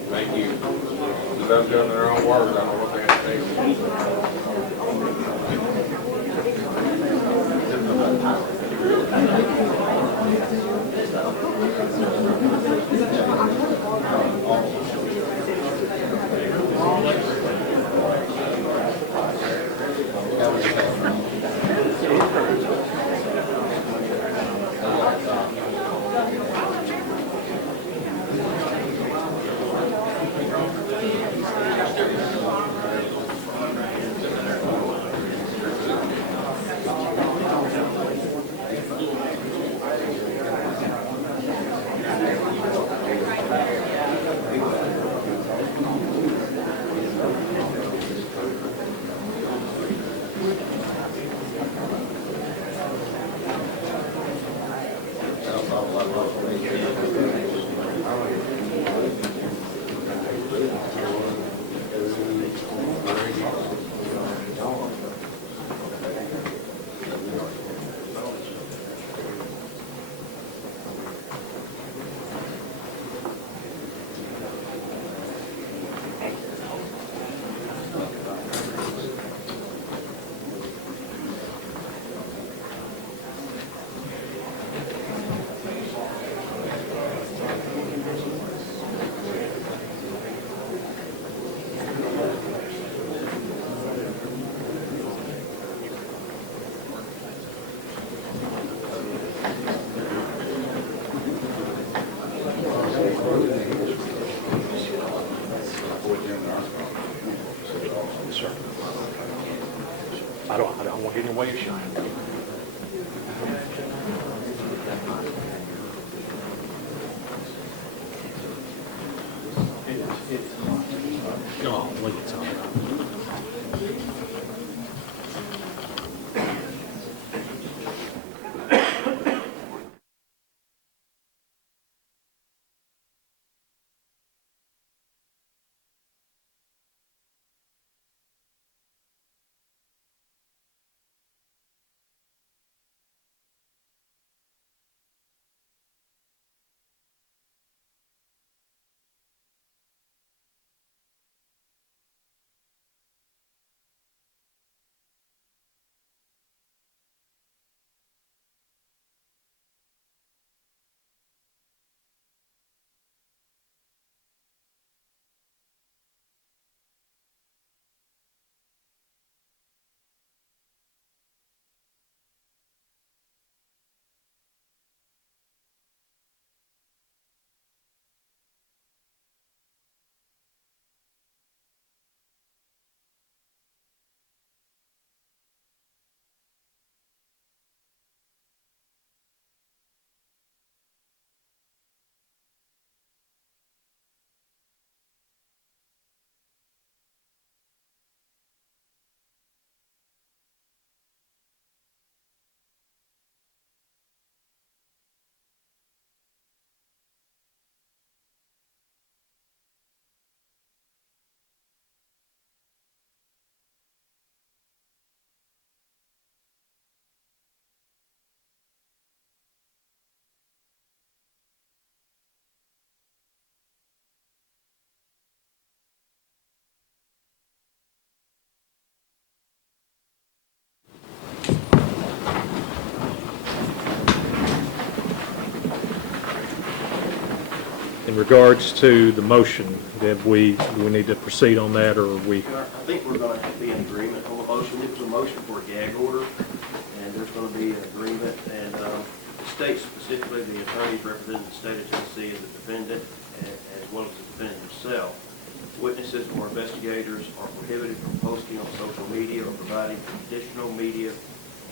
Thank you. They've done their own work, I don't know what they have to say. I don't want to get in the way of shine. It is. Oh, look at that. In regards to the motion, do we need to proceed on that, or are we? I think we're going to be in agreement on the motion. It was a motion for a gag order, and there's going to be an agreement. And the state, specifically the attorneys representing the state of Tennessee as a defendant, as well as the defendant himself. Witnesses or investigators are prohibited from posting on social media or providing additional media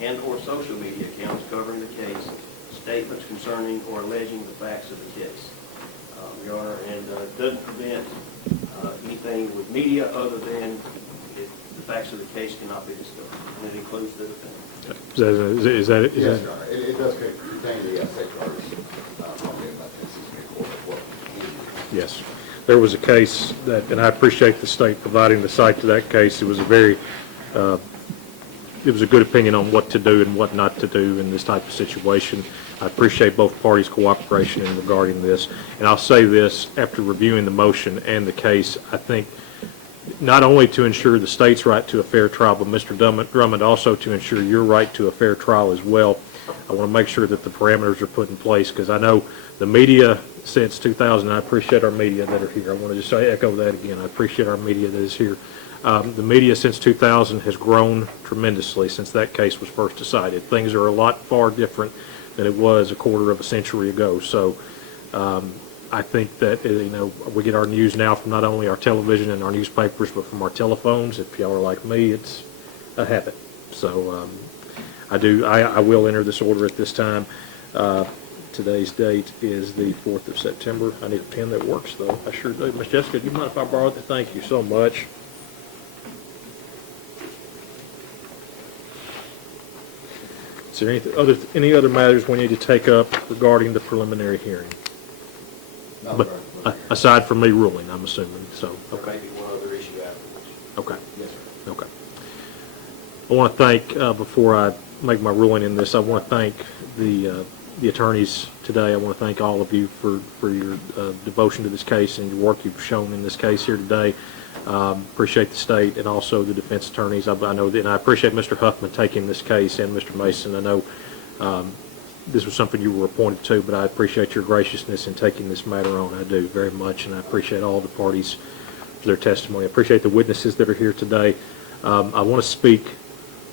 and or social media accounts covering the case, statements concerning or alleging the facts of the case. Your Honor, and doesn't prevent anything with media other than the facts of the case cannot be discussed, and it includes the defendant. Is that it? Yes, Your Honor. It does contain the state charges promulgated by Tennessee Supreme Court as well. Yes. There was a case that, and I appreciate the state providing the cite to that case. It was a very, it was a good opinion on what to do and what not to do in this type of situation. I appreciate both parties' cooperation in regarding this. And I'll say this, after reviewing the motion and the case, I think not only to ensure the state's right to a fair trial, but Mr. Drummond also to ensure your right to a fair trial as well. I want to make sure that the parameters are put in place, because I know the media since 2000, I appreciate our media that are here. I want to just echo that again. I appreciate our media that is here. The media since 2000 has grown tremendously since that case was first decided. Things are a lot far different than it was a quarter of a century ago. So I think that, we get our news now from not only our television and our newspapers, but from our telephones. If y'all are like me, it's a habit. So I will enter this order at this time. Today's date is the 4th of September. I need a pen that works, though. I sure do. Miss Jessica, do you mind if I borrow that? Thank you so much. Is there any other matters we need to take up regarding the preliminary hearing? No, But aside from me ruling, I'm assuming. So There may be one other issue afterwards. okay. Yes, sir. Okay. I want to thank, before I make my ruling in this, I want to thank the attorneys today. I want to thank all of you for your devotion to this case and your work you've shown in this case here today. Appreciate the state and also the defense attorneys. I know that, and I appreciate Mr. Huffman taking this case, and Mr. Mason. I know this was something you were appointed to, but I appreciate your graciousness in taking this matter on. I do very much, and I appreciate all the parties for their testimony. I appreciate the witnesses that are here today. I want to speak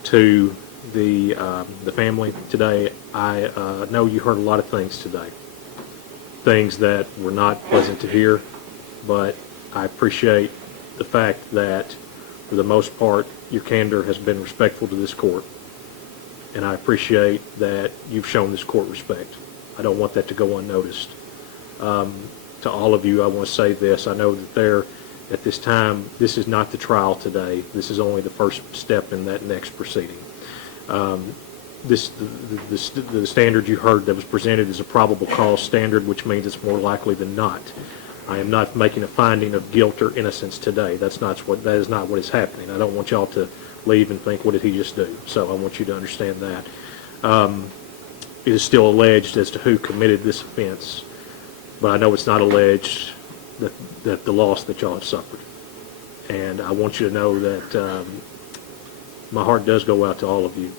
to the family today. I know you heard a lot of things today, things that were not pleasant to hear, but I appreciate the fact that, for the most part, your candor has been respectful to this court, and I appreciate that you've shown this court respect. I don't want that to go unnoticed. To all of you, I want to say this. I know that there At this time, this is not the trial today. This is only the first step in that next proceeding. The standard you heard that was presented is a probable cause standard, which means it's more likely than not. I am not making a finding of guilt or innocence today. That is not what is happening. I don't want y'all to leave and think, what did he just do? So I want you to understand that. It is still alleged as to who committed this offense, but I know it's not alleged that the loss that y'all have suffered. And I want you to know that my heart does go out to all of you.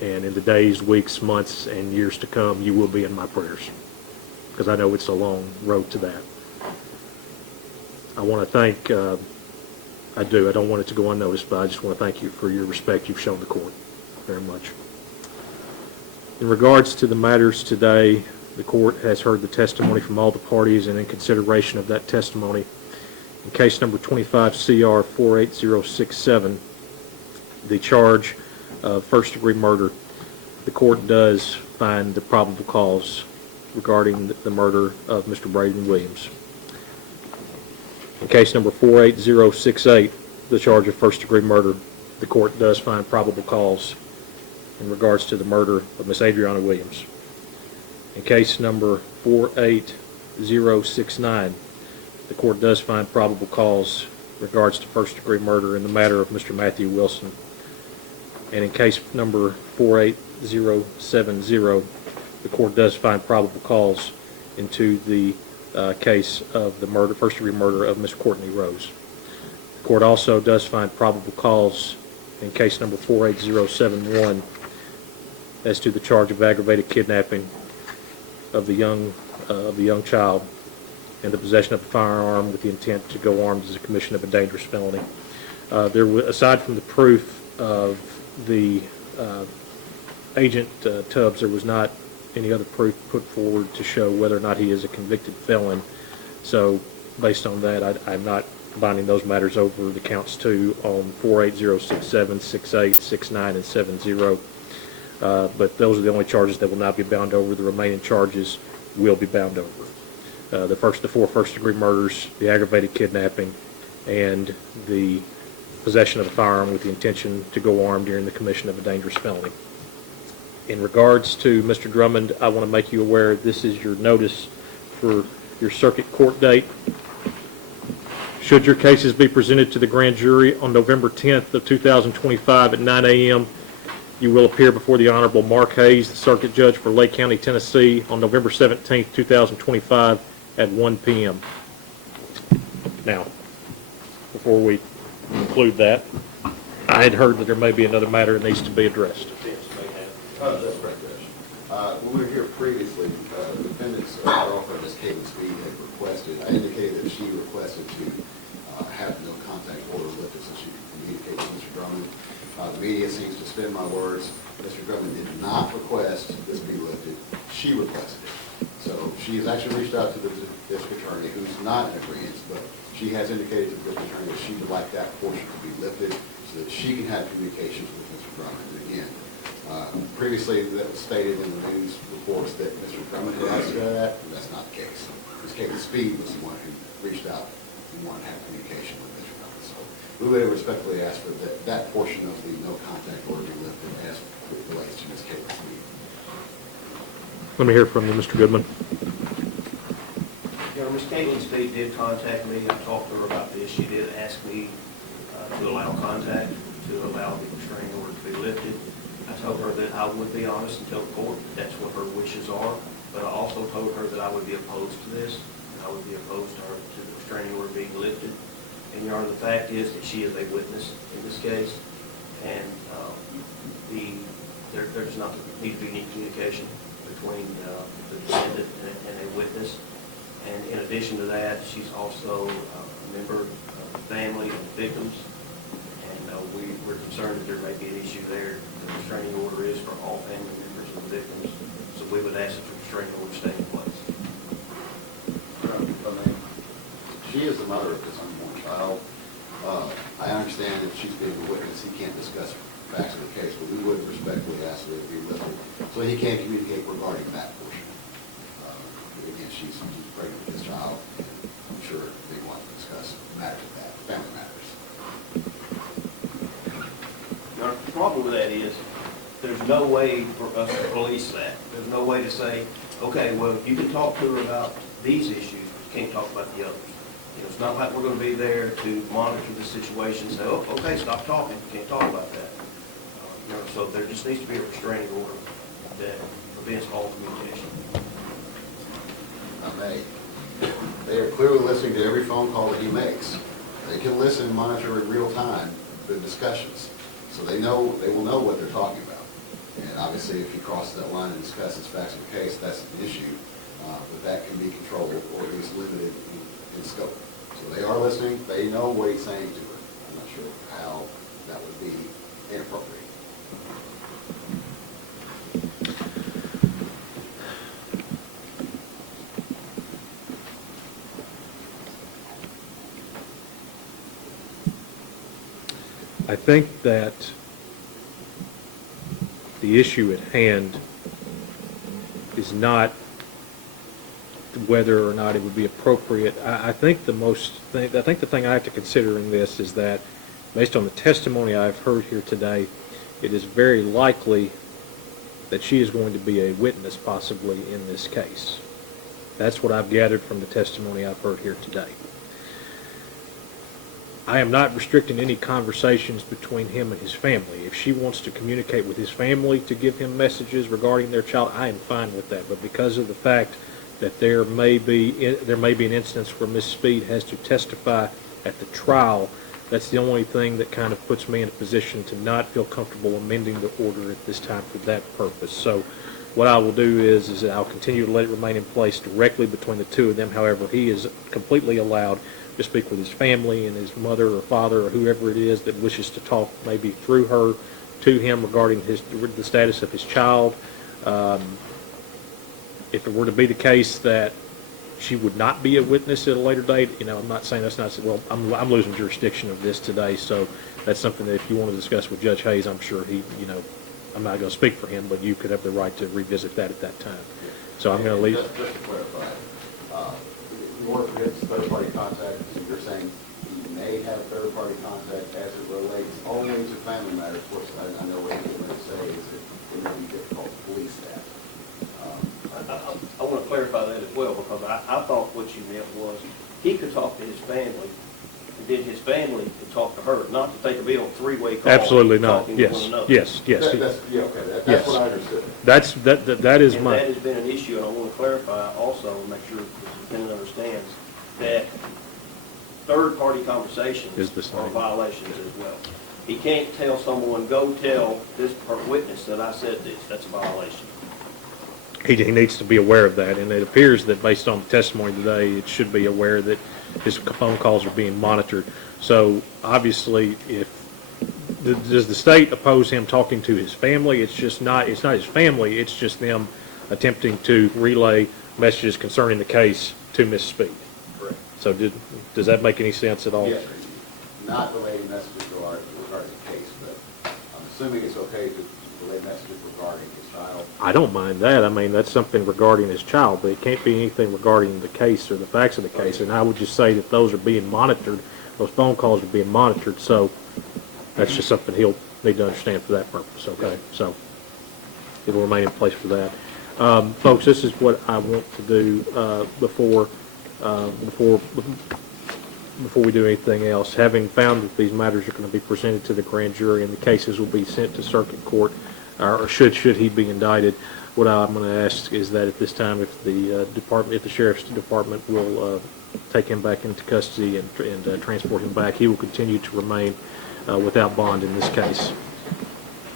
And in the days, weeks, months, and years to come, you will be in my prayers, because I know it's a long road to that. I want to thank, I don't want it to go unnoticed, but I just want to thank you for your respect you've shown the court very much. In regards to the matters today, the court has heard the testimony from all the parties, and in consideration of that testimony, in case number 25 CR 48067, the charge of first-degree murder, the court does find the probable cause regarding the murder of Mr. Brady Williams. In case number 48068, the charge of first-degree murder, the court does find probable cause in regards to the murder of Miss Adriana Williams. In case number 48069, the court does find probable cause in regards to first-degree murder in the matter of Mr. Matthew Wilson. And in case number 48070, the court does find probable cause into the case of the first-degree murder of Miss Courtney Rose. The court also does find probable cause in case number 48071 as to the charge of aggravated kidnapping of the young child and the possession of a firearm with the intent to go armed as a commission of a dangerous felony. Aside from the proof of the agent Tubbs, there was not any other proof put forward to show whether or not he is a convicted felon. So based on that, I'm not binding those matters over the counts 2 on 48067, 68, 69, and 70. But those are the only charges that will not be bound over. The remaining charges will be bound over. The 4 first-degree murders, the aggravated kidnapping, and the possession of a firearm with the intention to go armed during the commission of a dangerous felony. In regards to Mr. Drummond, I want to make you aware this is your notice for your circuit court date. Should your cases be presented to the grand jury on November 10th of 2025 at 9 a.m., you will appear before the Honorable Mark Hayes, the Circuit Judge for Lake County, Tennessee, on November 17th, 2025 at 1 p.m. Now, before we conclude that, I had heard that there may be another matter that needs to be addressed. That's correct, Judge. When we were here previously, the defendant's girlfriend, Ms. Caitlin Speed, had requested, I indicated that she requested to have no contact order lifted so she could communicate with Mr. Drummond. The media seems to spin my words. Mr. Drummond did not request this be lifted. She requested it. So she has actually reached out to the district attorney, who's not in agreement, but she has indicated to the district attorney that she would like that portion to be lifted so that she can have communications with Mr. Drummond. And again, previously that was stated in the news reports that Mr. Drummond had asked for that, and that's not the case. Ms. Caitlin Speed was the one who reached out and wanted to have communication with Mr. Drummond. So we would respectfully ask for that portion of the no contact order be lifted as it relates to Ms. Caitlin Speed. Let me hear from you, Mr. Goodman. Ms. Caitlin Speed did contact me. I talked to her about this. She did ask me to allow contact, to allow the restraining order to be lifted. I told her that I would be honest and tell the court that's what her wishes are, but I also told her that I would be opposed to this, and I would be opposed to the restraining order being lifted. And, Your Honor, the fact is that she is a witness in this case, and there does not need to be any communication between the defendant and a witness. And in addition to that, she's also a member of the family of the victims, and we're concerned that there may be an issue there. The restraining order is for all family members of the victims, so we would ask that the restraining order stay in place. She is the mother of this unborn child. I understand that she's being a witness. He can't discuss facts of the case, but we would respectfully ask that it be lifted so he can communicate regarding that portion. Again, she's pregnant with this child, and I'm sure they want to discuss matters no way for us to police that. There's no way to say, okay, well, you can talk to her about these issues, but you can't talk about the others. You know, it's not like we're going to be there to monitor the situation and say, oh, okay, stop talking, you can't talk about that. You know, so there just needs to be a restraining order that prevents all communication. They are clearly listening to every phone call that he makes. They can listen and monitor in real time the discussions. So they will know what they're talking about. And obviously, if he crosses that line and discusses facts of the case, that's an issue. But that can be controlled or at least limited in scope. So they are listening. They know what he's saying to her. I'm not sure how that would be inappropriate. I think that the issue at hand is not whether or not it would be appropriate. I think the thing I have to consider in this is that, based on the testimony I've heard here today, it is very likely that she is going to be a witness possibly in this case. That's what I've gathered from the testimony I've heard here today. I am not restricting any conversations between him and his family. If she wants to communicate with his family to give him messages regarding their child, I am fine with that. But because of the fact that there may be an instance where Ms. Speed has to testify at the trial, that's the only thing that kind of puts me in a position to not feel comfortable amending the order at this time for that purpose. So what I will do is I'll continue to let it remain in place directly between the two of them. However, he is completely allowed to speak with his family and his mother or father or whoever it is that wishes to talk maybe through her to him regarding the status of his child. If it were to be the case that she would not be a witness at a later date, I'm not saying that's not, well, I'm losing jurisdiction of this today, so that's something that if you want to discuss with Judge Hayes, I'm sure I'm not going to speak for him, but you could have the right to revisit that at that time. So I'm going to leave. Just to clarify, in order for his third-party contact, you're saying he may have third-party contact as it relates only to family matters, which I know what you're going to say is that it may be difficult to police that. I want to clarify that as well, because I thought what you meant was he could talk to his family, and then his family could talk to her, not that they could be on three-way call. Absolutely not. Talking to one another. Yes. That's what I understood. That is And my. that has been an issue, and I want to clarify also, and make sure the defendant understands, that third-party conversations Is the same. are violations as well. He can't tell someone, go tell this witness that I said this. That's a violation. He needs to be aware of that, and it appears that based on the testimony today, it should be aware that his phone calls are being monitored. So obviously, does the state oppose him talking to his family? It's not his family, it's just them attempting to relay messages concerning the case to Ms. Speed. Correct. So does that make any sense at all? Yes, not relating messages regarding the case, but I'm assuming it's okay to relay messages regarding his child. I don't mind that. I mean, that's something regarding his child, but it can't be anything regarding the case or the facts of the case. And I would just say that those are being monitored. Those phone calls are being monitored. So that's just something he'll need to understand for that purpose. Okay, so it will remain in place for that. Folks, this is what I want to do before we do anything else. Having found that these matters are going to be presented to the grand jury and the cases will be sent to circuit court, or should he be indicted, what I'm going to ask is that at this time, if the sheriff's department will take him back into custody and transport him back, he will continue to remain without bond in this case.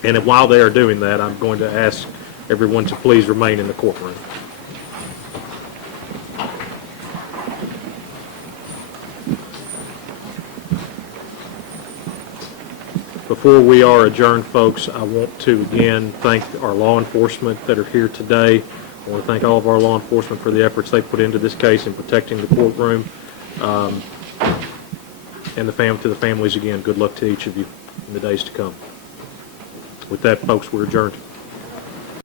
And while they are doing that, I'm going to ask everyone to please remain in the courtroom. Before we are adjourned, folks, I want to again thank our law enforcement that are here today. I want to thank all of our law enforcement for the efforts they put into this case in protecting the courtroom. And to the families again, good luck to each of you in the days to come. With that, folks, we're adjourned.